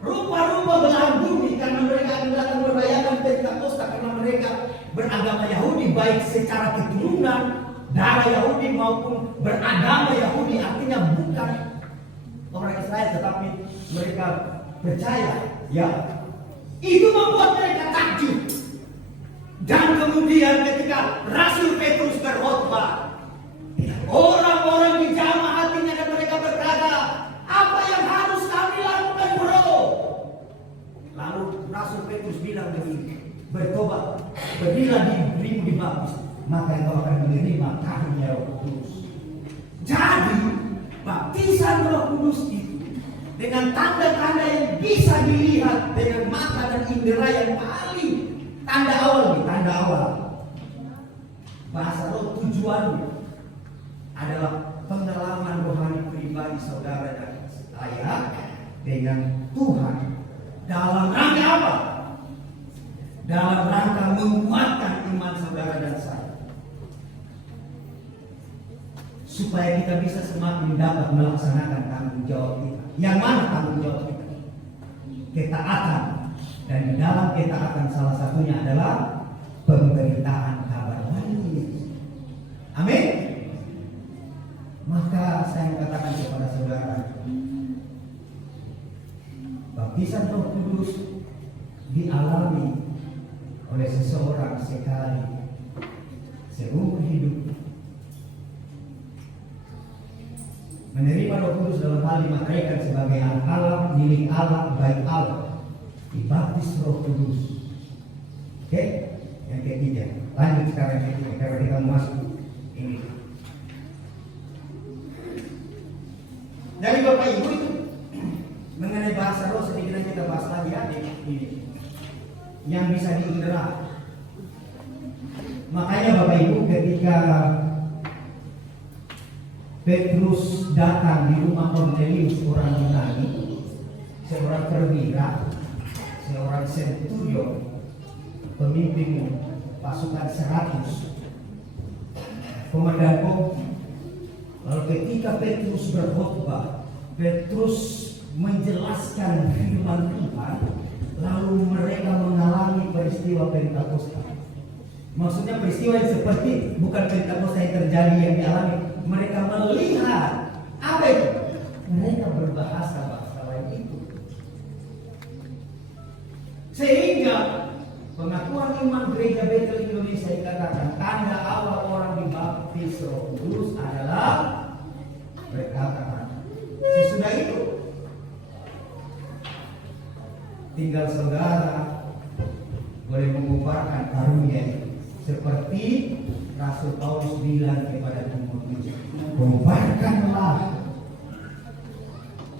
rupa-rupa belahan bumi, karena mereka akan datang merayakan Pentakosta, karena mereka beragama Yahudi, baik secara keturunan darah Yahudi maupun beragama Yahudi, artinya bukan orang Israel tetapi mereka percaya. Ya, itu membuat mereka takjub. Dan kemudian ketika Rasul Petrus berkhotbah, orang-orang di jamaah hatinya dan mereka berkata, apa yang harus kami lakukan, bro? Lalu Rasul Petrus bilang begini, bertobat, bila diberimu dibaptis, maka engkau akan menerima karunia Roh Kudus. Jadi baptisan Roh Kudus itu dengan tanda-tanda yang bisa dilihat dengan mata dan indera yang paling tanda awal. Bahasa roh tujuannya adalah pengalaman rohani pribadi saudara dan saya dengan Tuhan. Dalam rangka apa? Dalam rangka menguatkan iman saudara dan saya, supaya kita bisa semakin dapat melaksanakan tanggung jawab kita. Yang mana tanggung jawab kita? Ketaatan. Dan di dalam ketaatan salah satunya adalah pemberitaan kabar baik. Amin. Maka saya katakan kepada saudara, baptisan Roh Kudus dialami oleh seseorang sekali seumur hidup. Menerima Roh Kudus dalam hal dimaknaikan sebagai alam milik Allah, baik Allah, dibaptis Roh Kudus. Oke, yang ketiga. Lanjut sekarang yang ketiga, karena kita masuk ini. Dari Bapak Ibu itu mengenai bahasa roh sedikit kita bahas lagi ya ini yang bisa diindera. Makanya Bapak Ibu ketika Petrus datang di rumah Kornelius orang Yunani, seorang perwira, seorang centurion, pemimpin pasukan 100, komandan kok. Lalu ketika Petrus berkhotbah, Petrus menjelaskan firman Tuhan, lalu mereka mengalami peristiwa Pentakosta. Maksudnya peristiwa yang seperti bukan Pentakosta yang terjadi yang dialami. Mereka melihat apa itu? Mereka berbahasa lain itu. Sehingga pengakuan iman gereja Betel Indonesia dikatakan tanda awal orang dibaptis Roh Kudus adalah berkata. Sesudah itu tinggal saudara boleh mengubarkan karunia itu. Seperti Rasul Paulus bilang kepada Timotius, ubarkanlah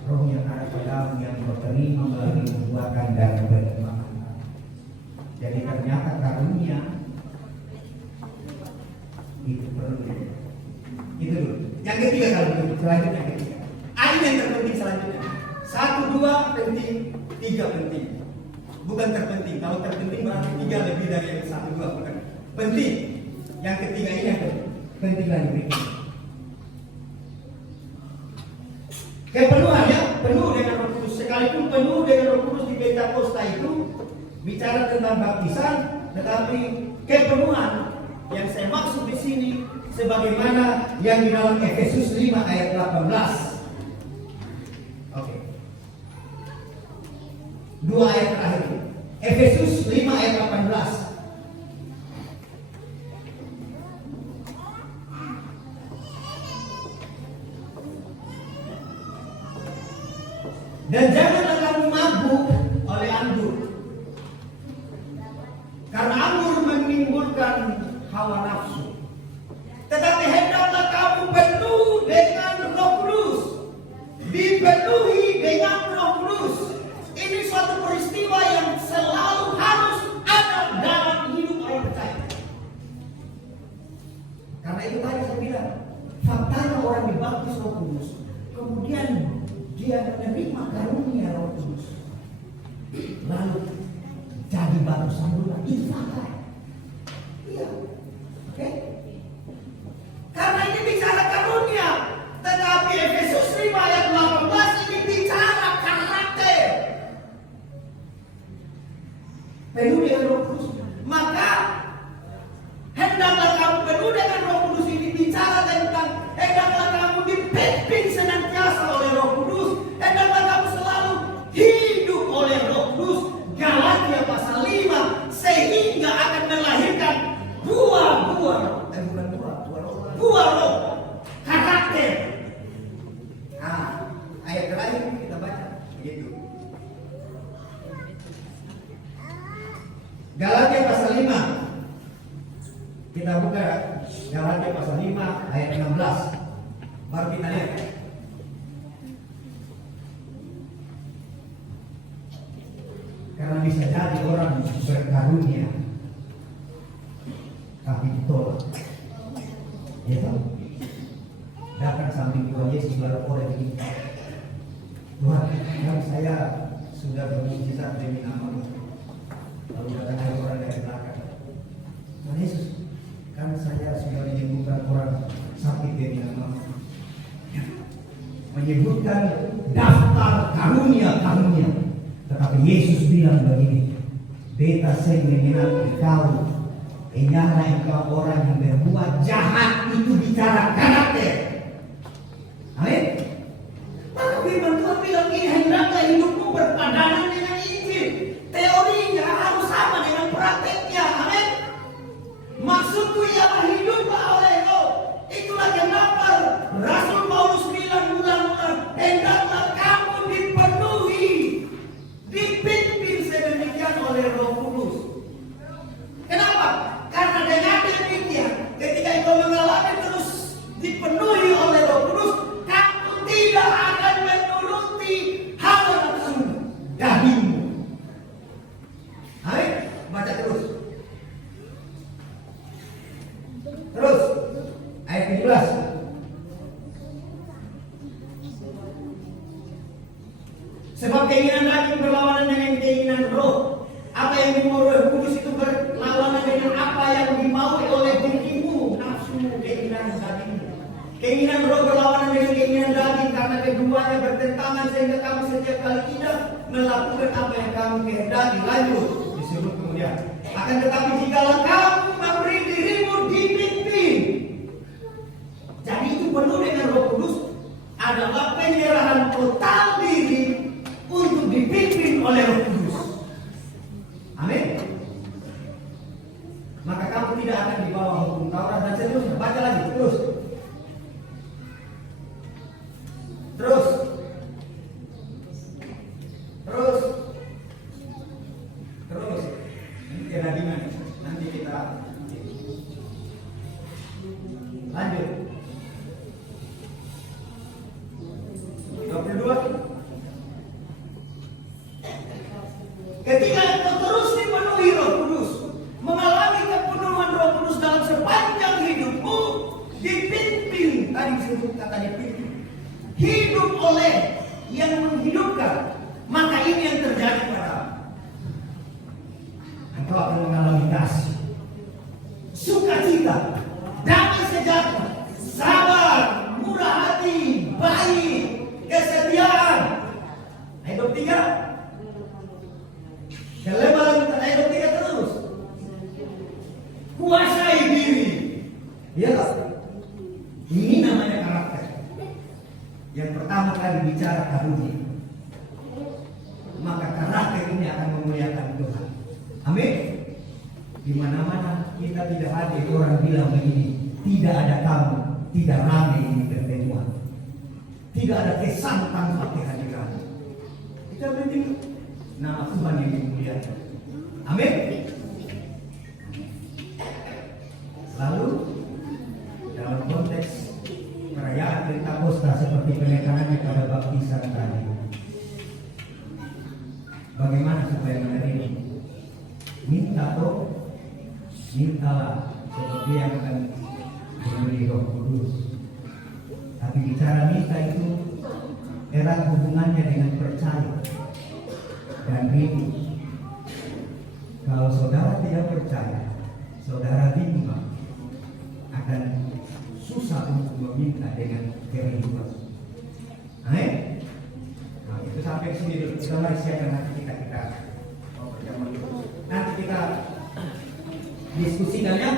roh yang ada padamu yang kau terima melalui perbuatan dan beriman. Jadi ternyata karunia itu perlu. Itu dulu. Yang ketiga kalau begitu, selanjutnya yang ketiga. Ada yang terpenting selanjutnya. 1, 2 penting, 3 penting. Bukan terpenting. Kalau terpenting berarti 3 lebih dari yang 1, 2 bukan. Penting. Yang ketiga ini yang penting lagi berikutnya. Kepenuhan ya, penuh dengan Roh Kudus. Sekalipun penuh dengan Roh Kudus di Pentakosta itu bicara tentang baptisan, tetapi kepenuhan yang saya maksud di sini sebagaimana yang di dalam Efesus 5 ayat 18. Oke. 2 ayat terakhir. Efesus 5 ayat 18. Dan janganlah kamu mabuk oleh anggur, karena anggur menimbulkan hawa nafsu. Tetapi hendaklah kamu penuh dengan Roh Kudus, dipenuhi dengan Roh Kudus. Ini suatu peristiwa yang selalu harus ada dalam hidup orang percaya. Karena itu tadi saya bilang, faktanya orang dibaptis Roh Kudus, kemudian dia menerima karunia Roh Kudus, lalu jadi batu sandungan. Itu fakta. Iya, oke. Karena ini bicara karunia, tetapi Efesus 5 ayat 18 ini bicara karakter. Penuh dengan Roh Kudus. Maka hendaklah kamu penuh dengan Roh Kudus. Ini bicara tentang hendaklah kamu dipimpin senantiasa oleh Roh Kudus. Hendaklah kamu selalu hidup oleh Roh Kudus. Galatia pasal 5, sehingga akan melahirkan Galatia pasal 5. Kita buka Galatia pasal 5 ayat 16. Baru kita lihat. Karena bisa jadi orang berkarunia tapi ditolak. Ya toh? Datang samping Tuhan Yesus baru oleh kita. Tuhan, yang saya sudah bermujizat demi nama-Mu. Lalu datang ada orang dari belakang. Tuhan Yesus, kan saya sudah menyembuhkan orang sakit demi nama-Mu. Menyebutkan daftar karunia-karunia. Tetapi Yesus bilang begini, beta saya mengenal engkau, enyala engkau orang yang berbuat jahat. Itu bicara karakter. Amin. Maka firman Tuhan bilang ini, hendaklah hidupmu berpadanan dengan Injil. Teorinya harus sama dengan prakteknya. Amin. Maksudku ialah hiduplah oleh Roh. Itulah kenapa Rasul Paulus bilang ulang-ulang, hendaklah kamu dipenuhi, dipimpin sedemikian oleh Roh Kudus. Kenapa? Karena dengan demikian, ketika engkau mengalami terus dipenuhi oleh Roh Kudus, kamu tidak akan menuruti hawa nafsu dagingmu. Amin. Baca terus. Terus ayat 17. Sebab keinginan daging berlawanan dengan keinginan roh. Apa yang dimau Roh Kudus itu berlawanan dengan apa yang dimaui oleh dirimu, nafsumu, keinginan dagingmu. Keinginan roh berlawanan dengan keinginan daging, karena keduanya bertentangan sehingga kamu setiap kali tidak melakukan apa yang kamu kehendaki. Lanjut disebut kemudian. Akan tetapi jikalau kamu memberi dirimu dipimpin, jadi itu penuh dengan Roh Kudus adalah penyerahan total diri untuk dipimpin oleh Roh Kudus. Amin. Maka kamu tidak akan dibawa hukum Taurat dan seterusnya. Baca lagi terus. Terus. Ini kerajinan. Nanti kita lanjut. 22. Ketika engkau terus dipenuhi Roh Kudus, mengalami kepenuhan Roh Kudus dalam sepanjang hidupmu, dipimpin, tadi disebut kata dipimpin, hidup oleh yang menghidupkan, maka ini yang terjadi padamu. Engkau akan mengalami kasih, sukacita, damai sejahtera, sabar, murah hati, baik, kesetiaan. Ayat 23. Kelebaran ayat 23 terus. Kuasai diri. Ya. Ini namanya karakter. Yang pertama kali bicara karunia. Maka karakter ini akan memuliakan Tuhan. Amin. Di mana-mana kita tidak ada orang bilang begini, tidak ada kamu, tidak ramai ini pertemuan. Tidak ada kesan tanpa kehadiran. Kita penting nama Tuhan yang dimuliakan. Amin. Lalu dalam konteks perayaan Pentakosta seperti penekanannya pada baptisan tadi, bagaimana supaya menerima? Mintalah seperti yang akan diberi Roh Kudus. Tapi bicara minta itu erat hubungannya dengan percaya dan rindu. Kalau saudara tidak percaya, saudara bimbang, akan susah untuk meminta dengan kerinduan. Amin. Nah, itu sampai sini dulu. Kita mari siapkan nanti kita nanti kita diskusikan ya.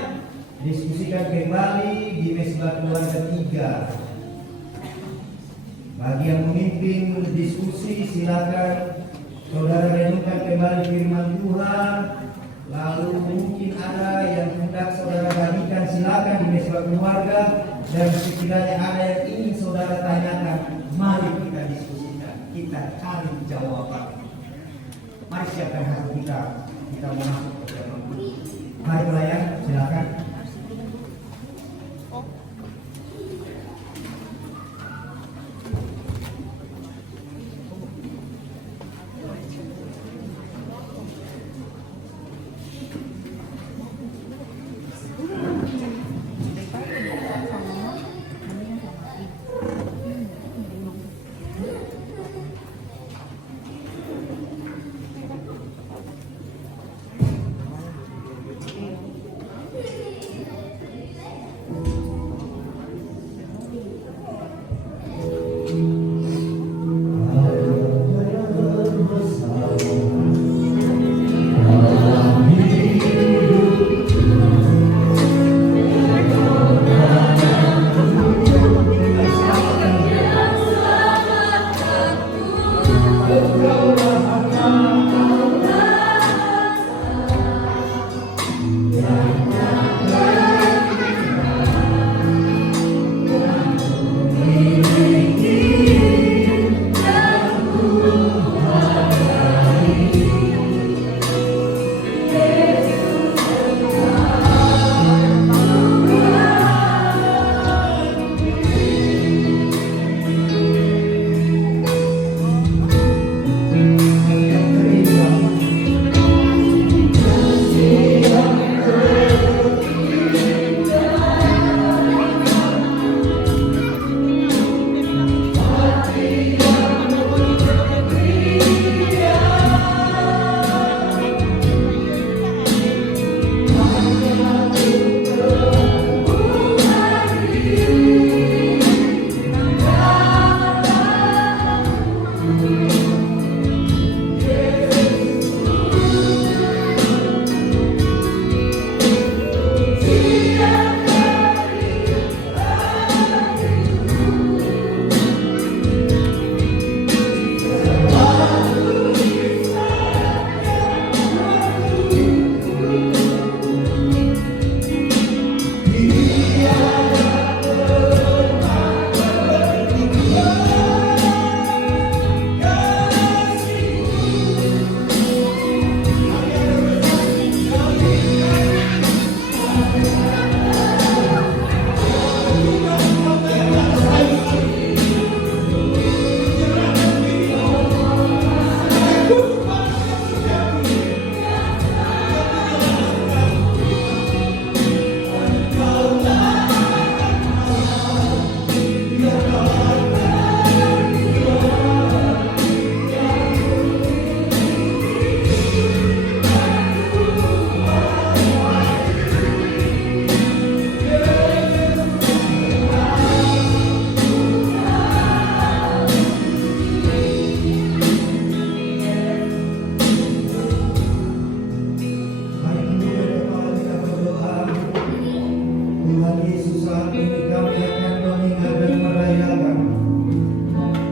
Diskusikan kembali di mesbah keluarga 3. Bagi yang memimpin diskusi silakan saudara renungkan kembali firman Tuhan. Lalu mungkin ada yang hendak saudara bagikan, silakan di mesbah keluarga. Dan sekiranya ada yang ingin saudara tanyakan, mari kita diskusikan, kita cari jawaban. Mari siapkan hati kita mau masuk ke dalam. Mari pelayan, silakan.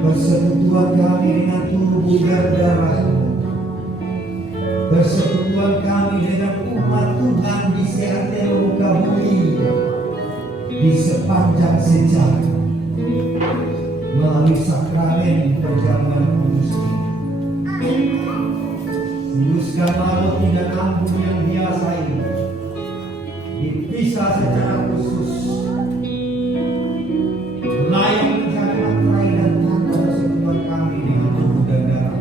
Persekutuan kami dengan tubuh dan darah, persekutuan kami dengan umat Tuhan di seantero muka bumi, di sepanjang sejarah, melalui sakramen perjamuan kudus ini. Kuduskan maut dan ampun yang biasa ini dipisah secara khusus, melayang menjadi materai dan tanda persekutuan kami dengan tubuh dan darah.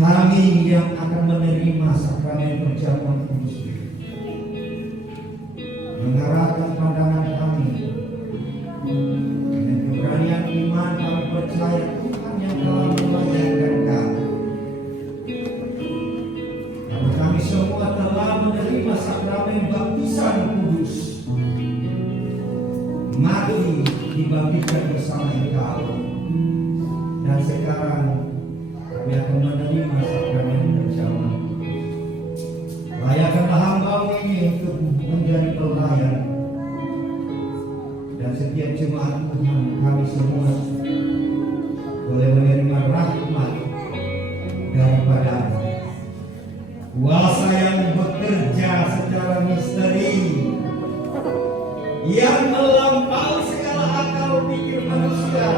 Kami yang akan menerima sakramen perjamuan kudus ini mengarahkan pandangan kami dengan keberanian iman. Kami percaya Tuhan yang telah melayani kami. Karena kami semua telah menerima sakramen baptisan kudus, mati dibangkitkan bersama Engkau, dan sekarang kami akan menerima sakramen perjamuan. Layakkanlah hamba-Mu ini untuk menjadi pelayan, dan setiap jemaat Tuhan kami semua boleh menerima rahmat daripada-Mu. Kuasa yang bekerja secara misteri, yang melampaui segala akal pikir manusia,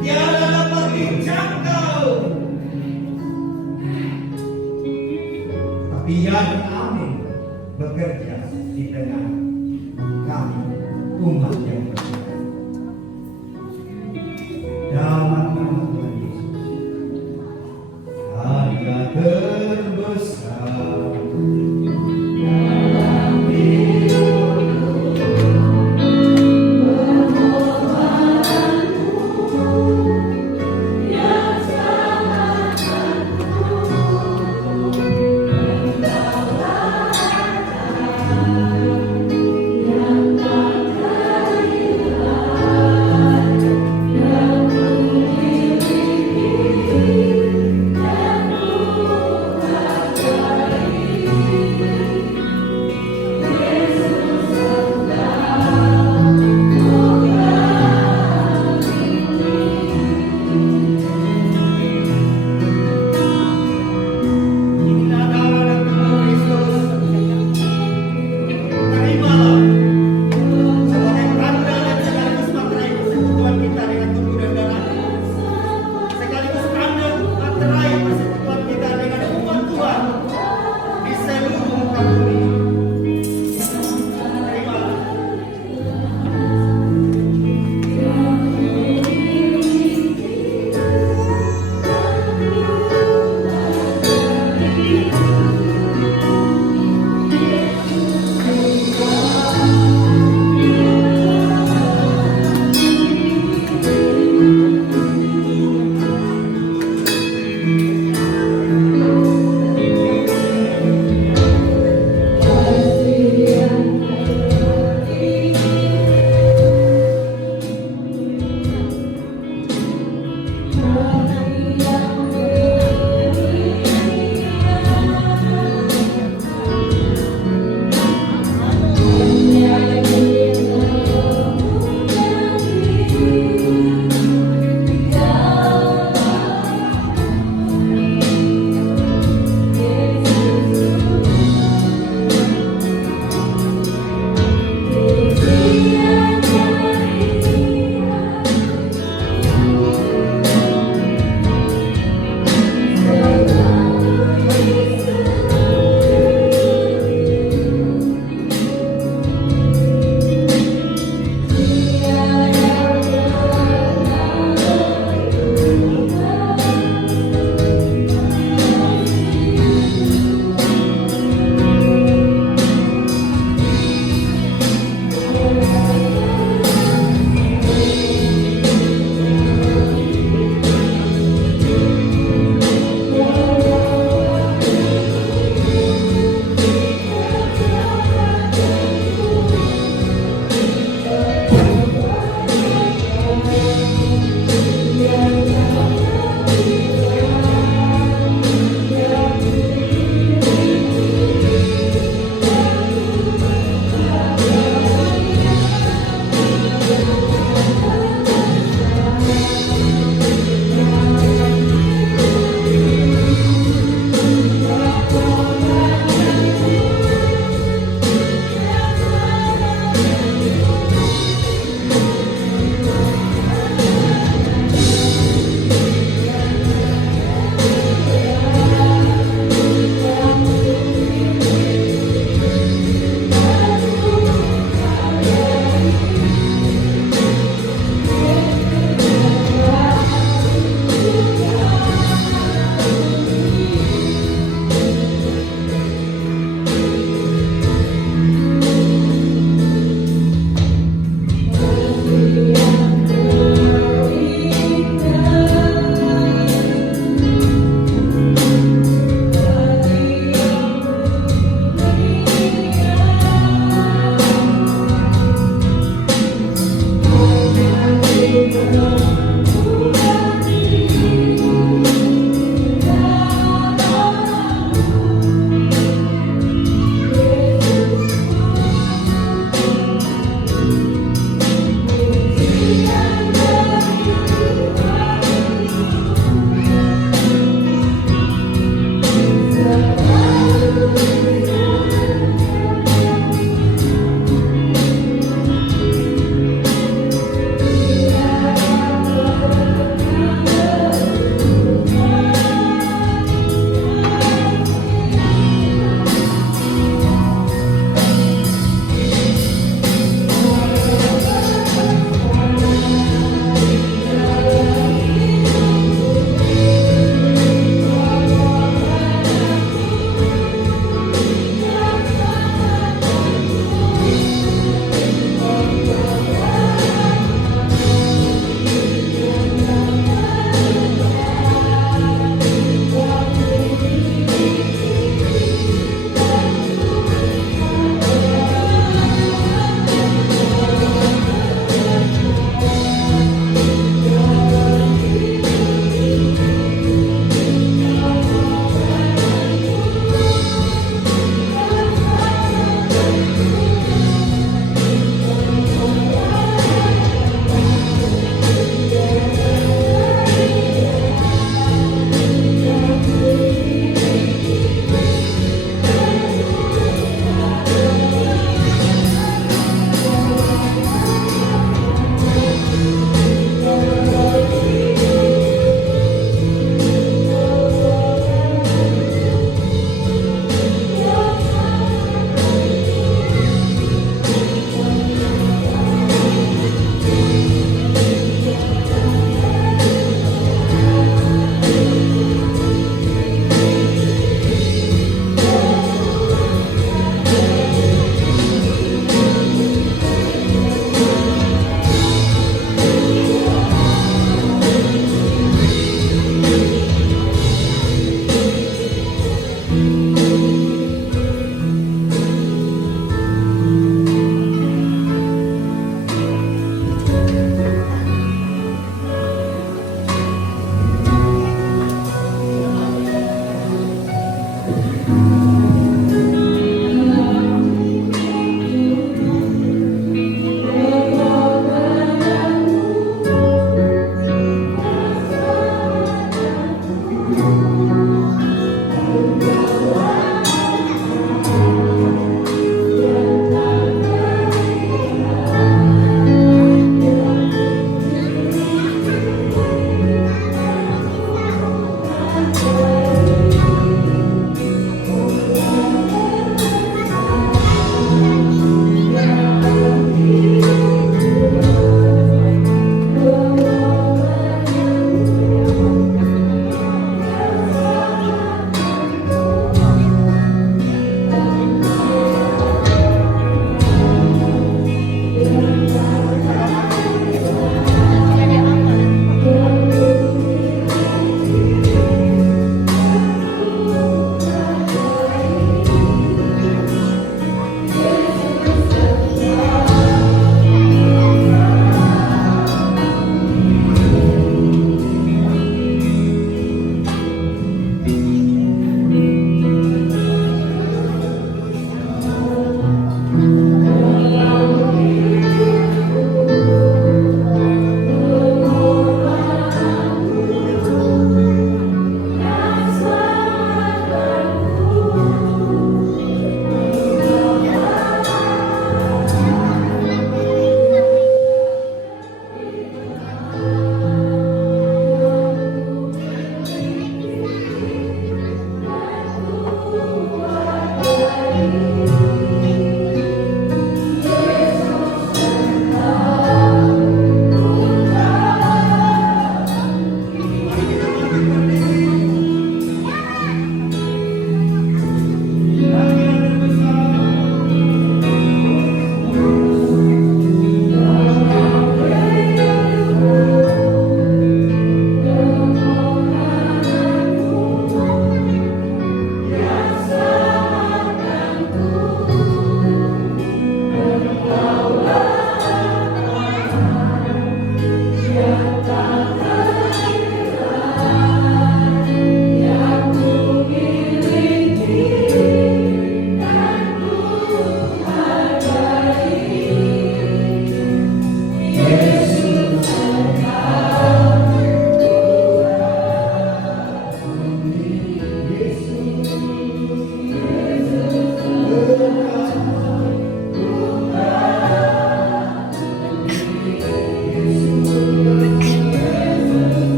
tiada dapat dijangka biar amin bekerja di tengah kami umat yang beriman. Dalam nama Tuhan Yesus, Dia terbesar dalam hidupku, permohonanku yang sangat tentu, engkau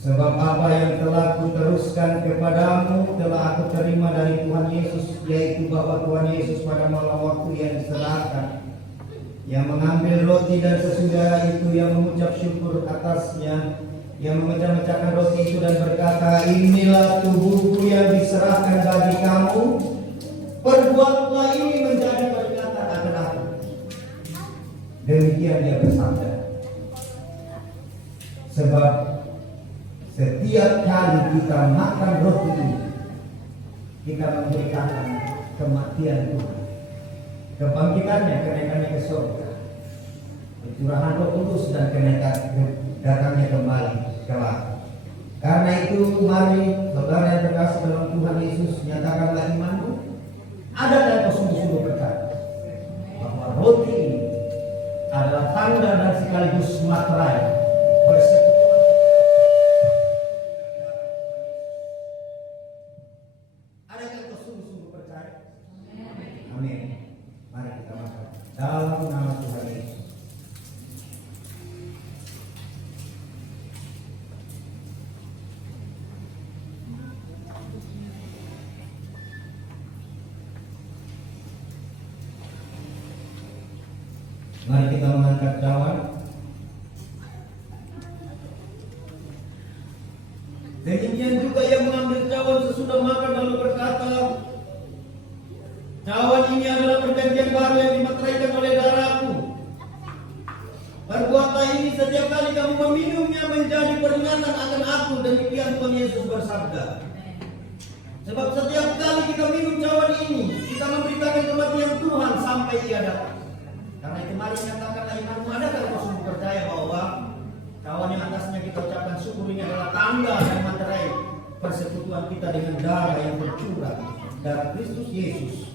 Sebab apa yang telah kuteruskan kepadamu telah aku terima dari Tuhan Yesus, yaitu bahwa Tuhan Yesus pada malam waktu yang diserahkan, yang mengambil roti dan sesudah itu yang mengucap syukur atasnya, yang memecah-mecahkan roti itu dan berkata, inilah tubuhku yang diserahkan bagi kamu, perbuatlah ini menjadi peringatan akan aku. Demikian dia bersabda. Sebab setiap kali kita makan roti ini, kita memberitakan kematian Tuhan, kebangkitannya, kenaikannya ke surga, pencurahan Roh Kudus dan kenaikan datangnya kembali kelak. Karena itu mari saudara yang terkasih dalam Tuhan Yesus, nyatakanlah imanmu. Ada dan kau sungguh-sungguh berkata bahwa roti ini adalah tanda dan sekaligus materai persekutuan. Adakah kau sungguh-sungguh percaya? Amin. Mari kita makan dalam nama Tuhan Yesus. Mari kita mengangkat cawan. Demikian juga yang mengambil cawan sesudah makan lalu berkata, cawan ini adalah perjanjian baru yang dimateraikan oleh darahku. Perbuatlah ini setiap kali kamu meminumnya menjadi peringatan akan aku. Demikian Tuhan Yesus bersabda. Sebab setiap kali kita minum cawan ini, kita memberitakan kematian Tuhan sampai Ia datang. Karena itu mari nyatakanlah imanmu. Adakah kau sungguh percaya bahwa cawan yang atasnya kita ucapkan syukur ini adalah tanda dan materai persekutuan kita dengan darah yang bercurah, darah Kristus Yesus?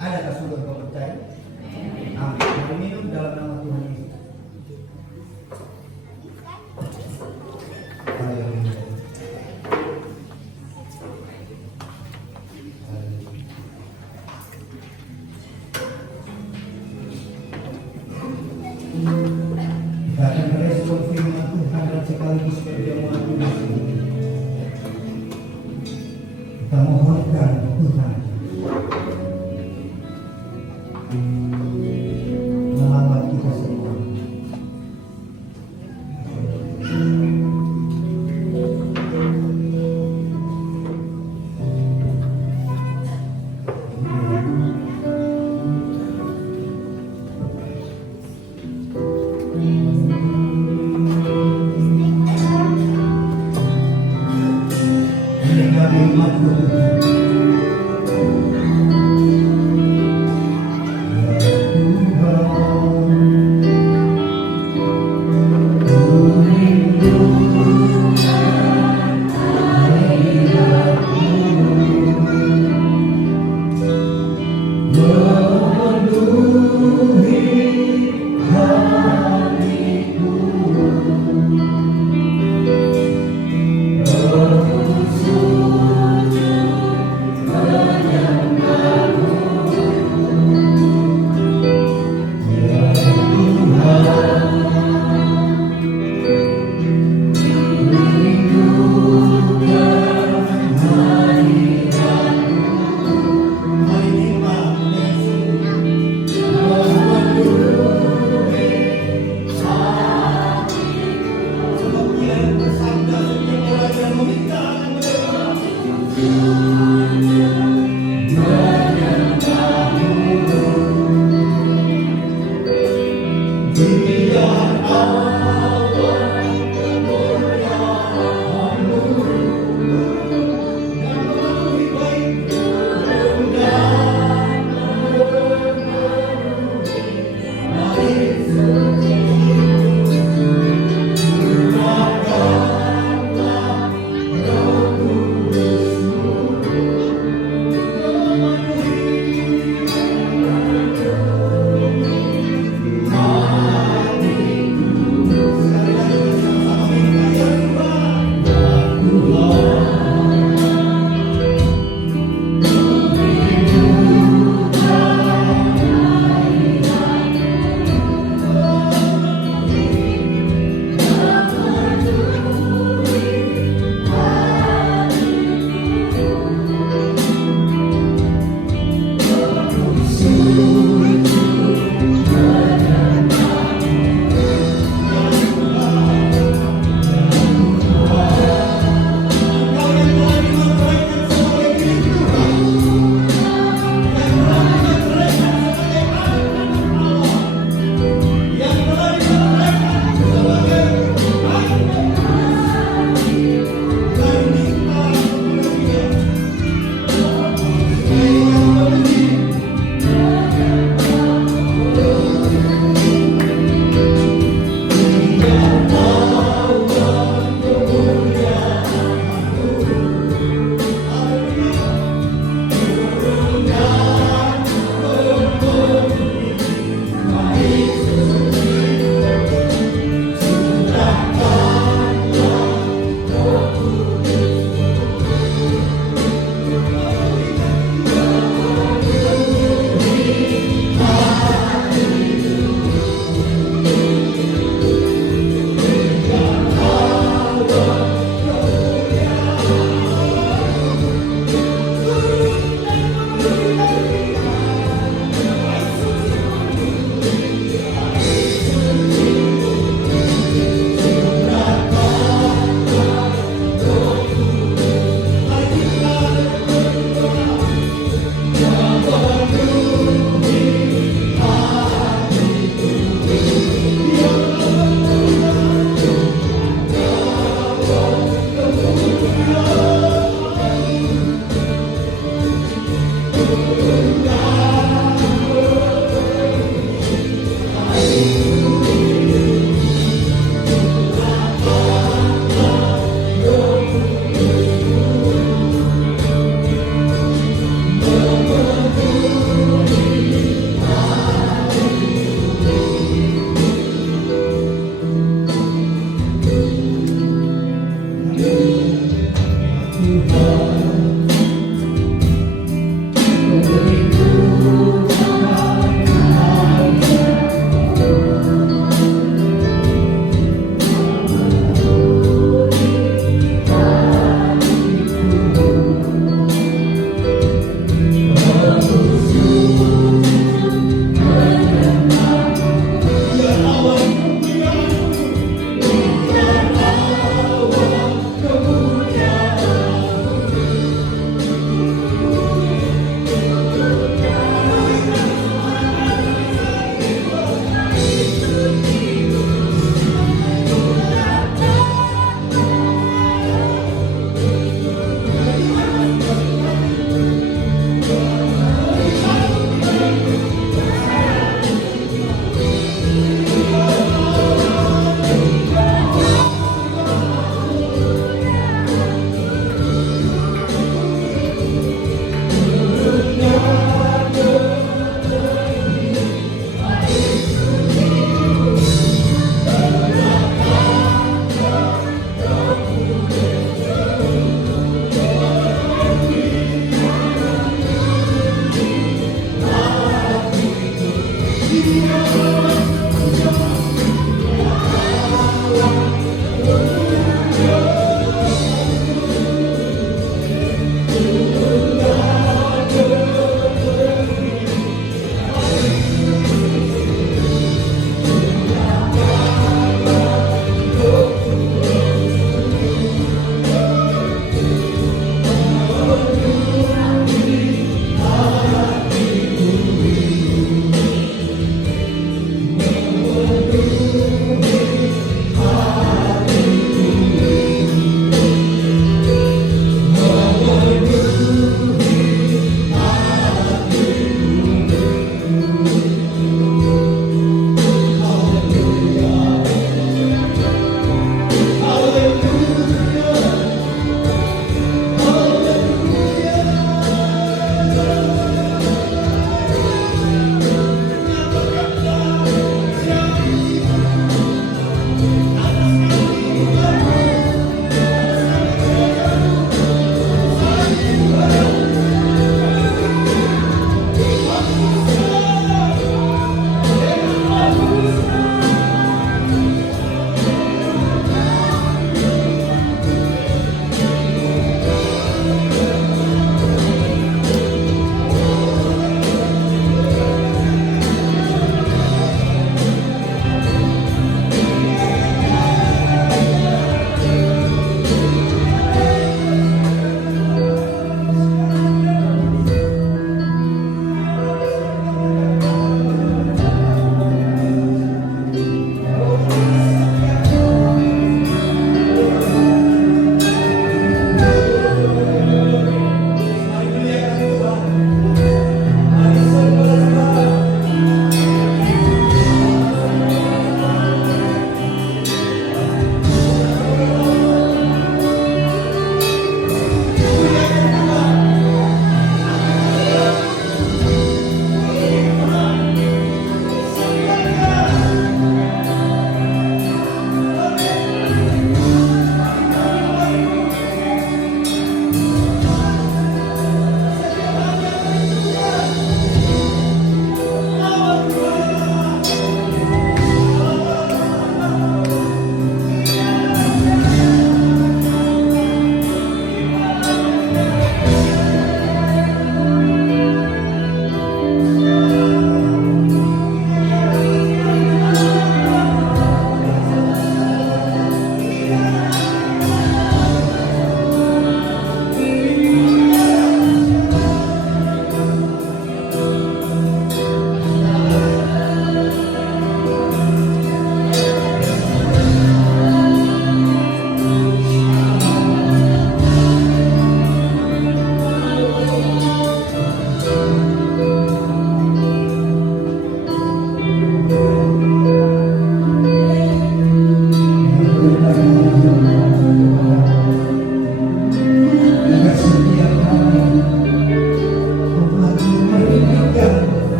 Adakah sungguh kau percaya? Amin. Mari minum dalam nama Tuhan Yesus. Haleluya. Kita akan merespon firman Tuhan dan sekaligus perjamuan Tuhan. Kita mohonkan Tuhan melamar kita semua.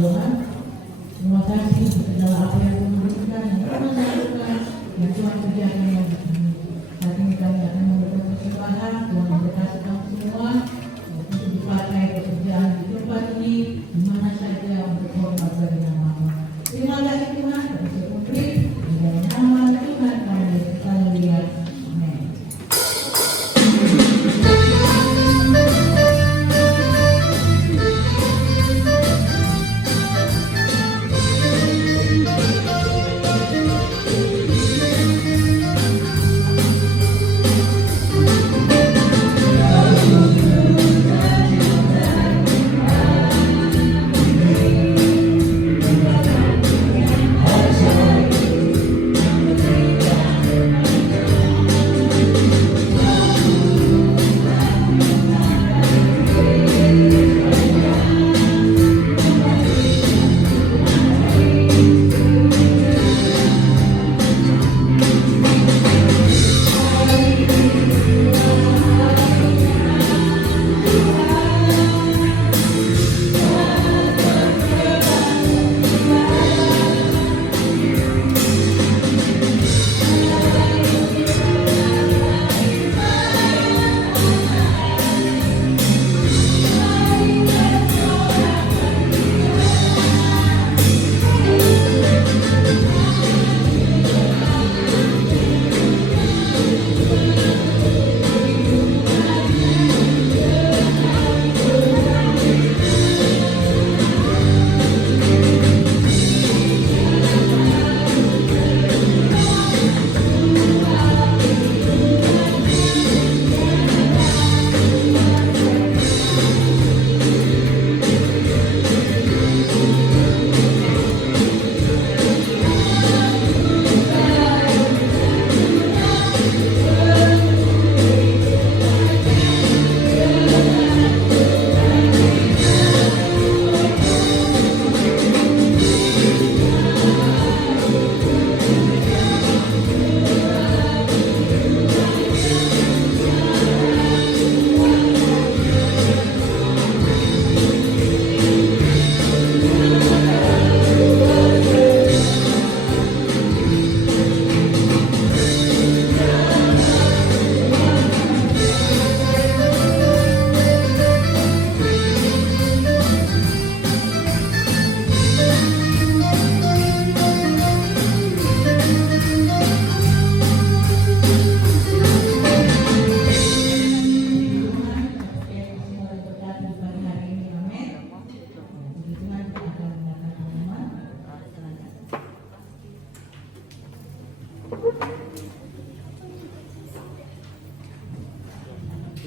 Tuhan. Terima kasih untuk segala apa yang Tuhan berikan, yang Tuhan lakukan, yang Tuhan kerjakan yang di sini. Saat ini kami akan memberikan persembahan. Tuhan memberkati kami semua untuk dipakai pekerjaan di tempat ini, di mana saja untuk hormat bagi nama-Mu. Terima kasih Tuhan, kami berkumpul di dalam nama Tuhan kami. Haleluya. Amin.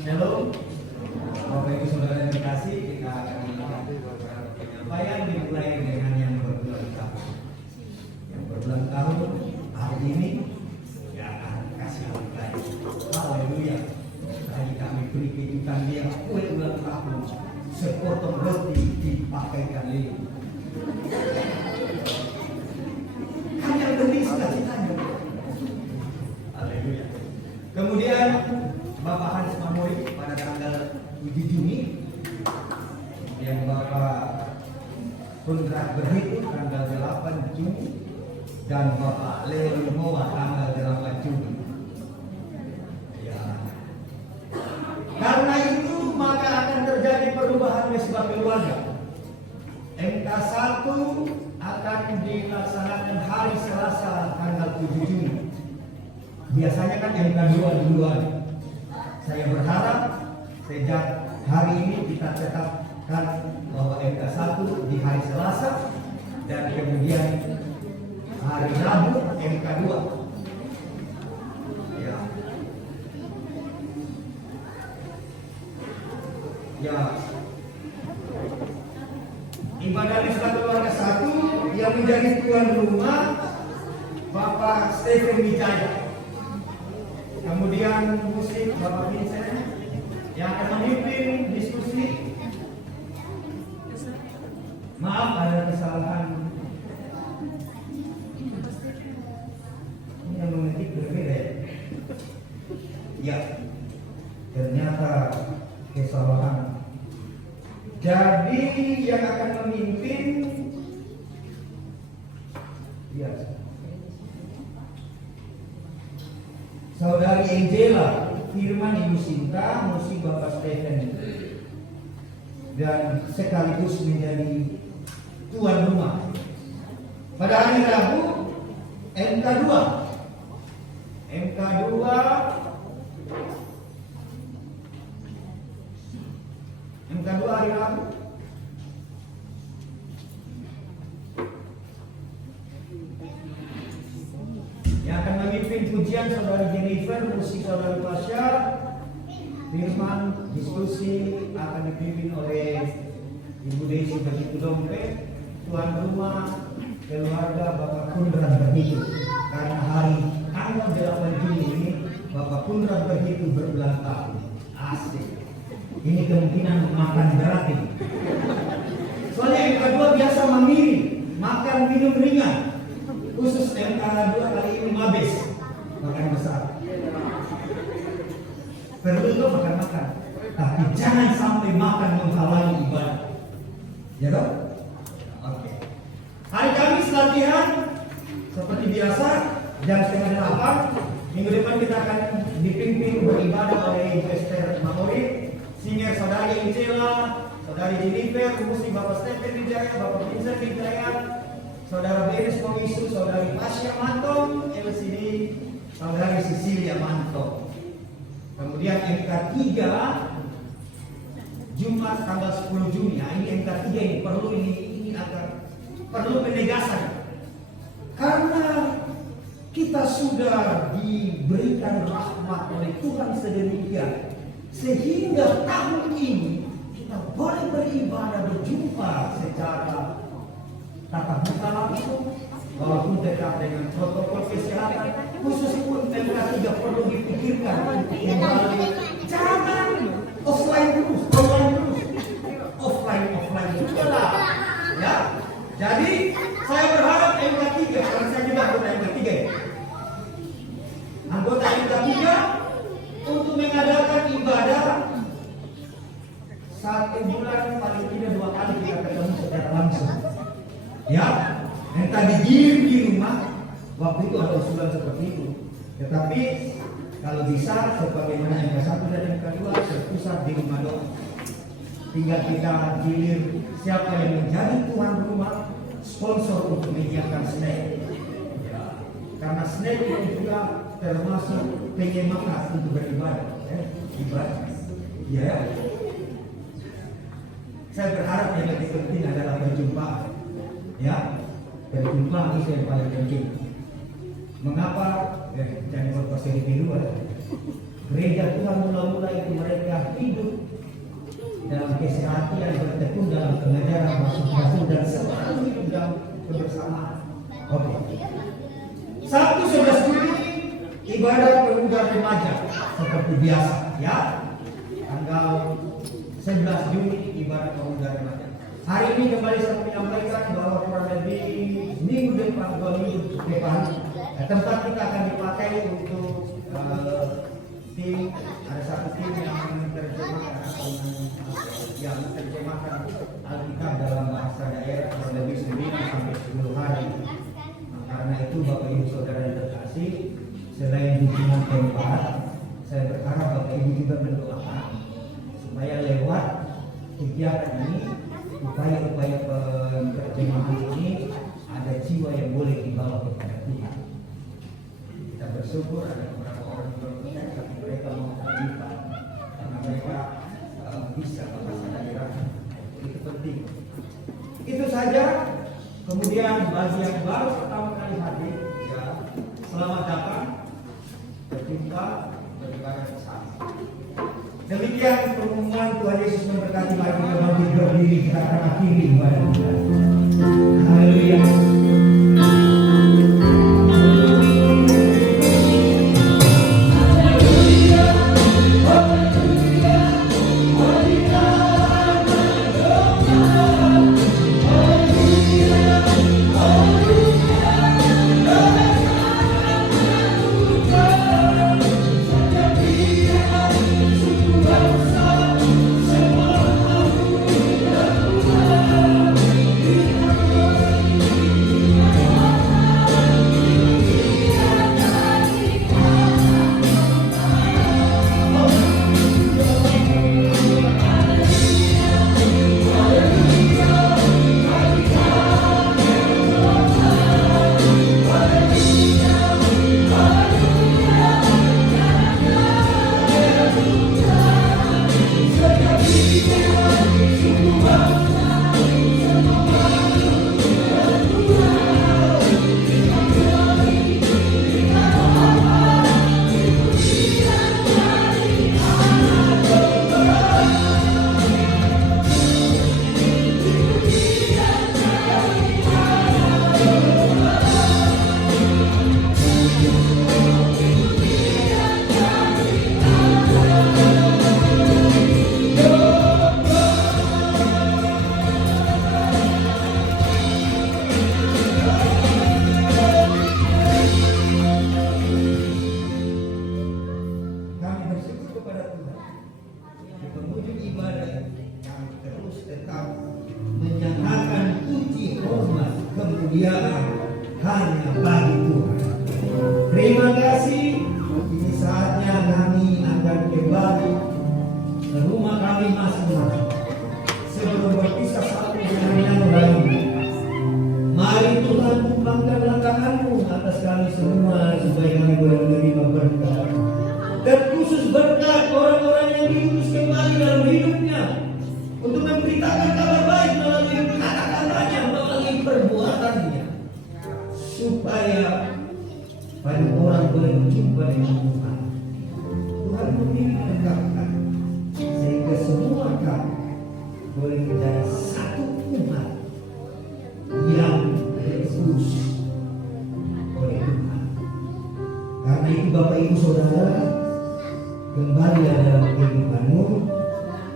Shalom, Bapak Ibu Saudara yang terkasih, kita akan melakukan penyampaian dimulai dengan yang berulang tahun. Yang berulang tahun hari ini ya akan kasih berkah. Haleluya. Tadi kami beri kejutan dia kue ulang tahun, sepotong roti dipakaikan lilin. Hanya demi sukacitanya. Haleluya. Kemudian Bapak Hans Mamori pada tanggal 7 Juni yang Bapak Pundrak Berhitung tanggal 8 Juni dan Bapak Leo Limowa tanggal 8 Juni. Ya. Karena itu maka akan terjadi perubahan mesbah keluarga. MK1 akan dilaksanakan hari Selasa tanggal 7 Juni. Biasanya kan MK2 duluan. Saya berharap sejak hari ini kita tetapkan bahwa MK1 di hari Selasa dan kemudian hari Rabu MK2. Ya. Ya. Ibadah Mesbah Keluarga 1 yang menjadi tuan rumah Bapak Stephen Wijaya. Kemudian musik Bapak Vincent yang akan memimpin diskusi. Maaf ada kesalahan. Ini yang mengetik berbeda ya. Ya, ternyata kesalahan. Jadi yang akan memimpin Saudari Angela, Firman Ibu Sinta, musik Bapak Stephen, dan sekaligus menjadi tuan rumah. Pada hari Rabu, MK2 hari Rabu. Yang akan memimpin pujian saudari Jennifer, musik saudari Pasha, firman diskusi akan dipimpin oleh Ibu Desi begitu dompet, tuan rumah keluarga Bapak Kundran begitu. Karena hari tanggal 8 Juni ini Bapak Kundran begitu berulang tahun. Asik. Ini kemungkinan makan gratis. Soalnya yang kedua biasa mengirim makan minum ringan. Khusus MK2 kali ini mabes makan besar. Perlu itu makan-makan, tapi jangan sampai makan menghalangi ibadah. Ya dong? Oke. Hari Kamis latihan seperti biasa jam 7:30. Minggu depan kita akan dipimpin beribadah oleh Pastor Mahori, singer saudari Angela, saudari Jennifer, musik Bapak Stephen Wijaya, Bapak Vincent Wijaya, saudara Beres Komisu, saudari Pasha Mantong, LCD, saudari Cecilia Mantong. Kemudian MK3 Jumat tanggal 10 Juni. Nah, ini MK3 ini akan perlu penegasan. Karena kita sudah diberikan rahmat oleh Tuhan sedemikian sehingga tahun ini kita boleh beribadah berjumpa secara tatap muka langsung, walaupun dekat dengan protokol kesehatan. Khusus pun MK3 perlu dipikirkan untuk kembali. Jangan offline terus, offline juga lah. Ya, jadi saya berharap MK3, karena saya juga anggota MK3 ya. Anggota MK3 untuk mengadakan ibadah 1 bulan paling tidak 2 kali kita ketemu secara langsung. Ya, yang tadi digirim di rumah, waktu itu ada usulan seperti itu. Tetapi kalau bisa, sebagaimana MK1 dan MK2 terpusat di rumah doa. Tinggal kita gilir siapa yang menjadi tuan rumah, sponsor untuk menyediakan snack. Ya, karena snack itu juga termasuk penyemangat untuk beribadah. Ibadah. Ya. Saya berharap yang lebih penting adalah perjumpaan. Ya, perjumpaan itu yang paling penting. Mengapa? Jangan berpasir di luar. Gereja Tuhan mula-mula itu mereka hidup dalam kesehatan yang bertekun dalam pengajaran rasul-rasul dan selalu hidup dalam kebersamaan. Oke. Sabtu 11 Juli ibadah pemuda remaja seperti biasa, ya. Tanggal 11 Juni ibadah pemuda remaja. Hari ini kembali saya menyampaikan bahwa kurang lebih minggu depan, 2 minggu depan, tempat kita akan dipakai untuk tim, ada satu tim yang menerjemahkan Alkitab dalam bahasa daerah kurang lebih 9 sampai 10 hari. Karena itu Bapak Ibu Saudara yang terkasih, selain dukungan tempat, saya berharap Bapak Ibu juga mendoakan supaya lewat kegiatan ini, upaya-upaya penerjemahan ini, ada jiwa yang boleh dibawa kepada Tuhan. Kita bersyukur ada beberapa orang yang berpercaya, tapi mereka mau terlibat karena mereka bisa bahasa daerah. Itu penting. Itu saja. Kemudian bagi yang baru pertama kali hadir, ya, selamat datang, berjumpa, beribadah bersama. Demikian pengumuman. Tuhan Yesus memberkati. Mari kita bangkit berdiri, kita akan akhiri ibadah kita. Haleluya. kemuliaan hanya bagi Tuhan. Terima kasih. Ini saatnya kami akan kembali ke rumah kami masing-masing. Sebelum berpisah satu dengan yang lain, mari Tuhan tumpangkanlah tangan-Mu atas kami semua supaya kami boleh menerima berkat. Terkhusus berkat orang-orang yang diutus kembali dalam hidupnya untuk memberitakan kabar baik melalui kata-katanya, melalui perbuatannya, supaya banyak orang boleh berjumpa dengan Tuhan. Tuhan memilih menetapkan sehingga semua kami boleh menjadi satu umat yang diurus oleh Tuhan. Karena itu Bapak Ibu Saudara, kembali dalam kehidupanmu,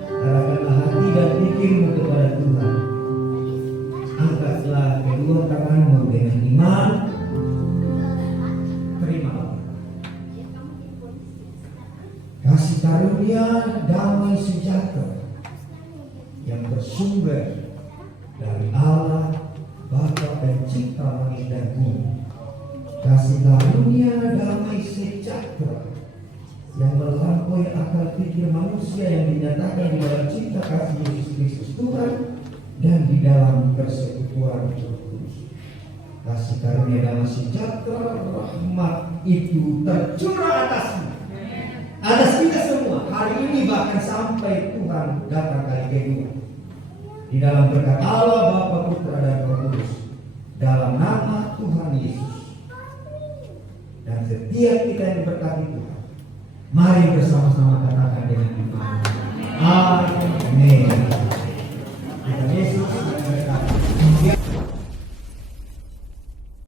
arahkanlah hati dan pikirmu kepada Tuhan. Angkatlah kedua tanganmu dengan iman. Terimalah kasih karunia damai sejahtera yang bersumber dari Allah Bapa Pencipta langit dan bumi. Kasih karunia damai sejahtera yang melampaui akal pikir manusia yang dinyatakan di dalam cinta kasih Yesus Kristus Tuhan dan di dalam persekutuan Roh Kudus. Kasih karunia damai sejahtera rahmat itu tercurah atas kita semua hari ini, bahkan sampai Tuhan datang kali kedua. Di dalam berkat Allah Bapa, Putra dan Roh Kudus, dalam nama Tuhan Yesus. Dan setiap kita yang berkati Tuhan, mari bersama-sama katakan dengan iman. Amin.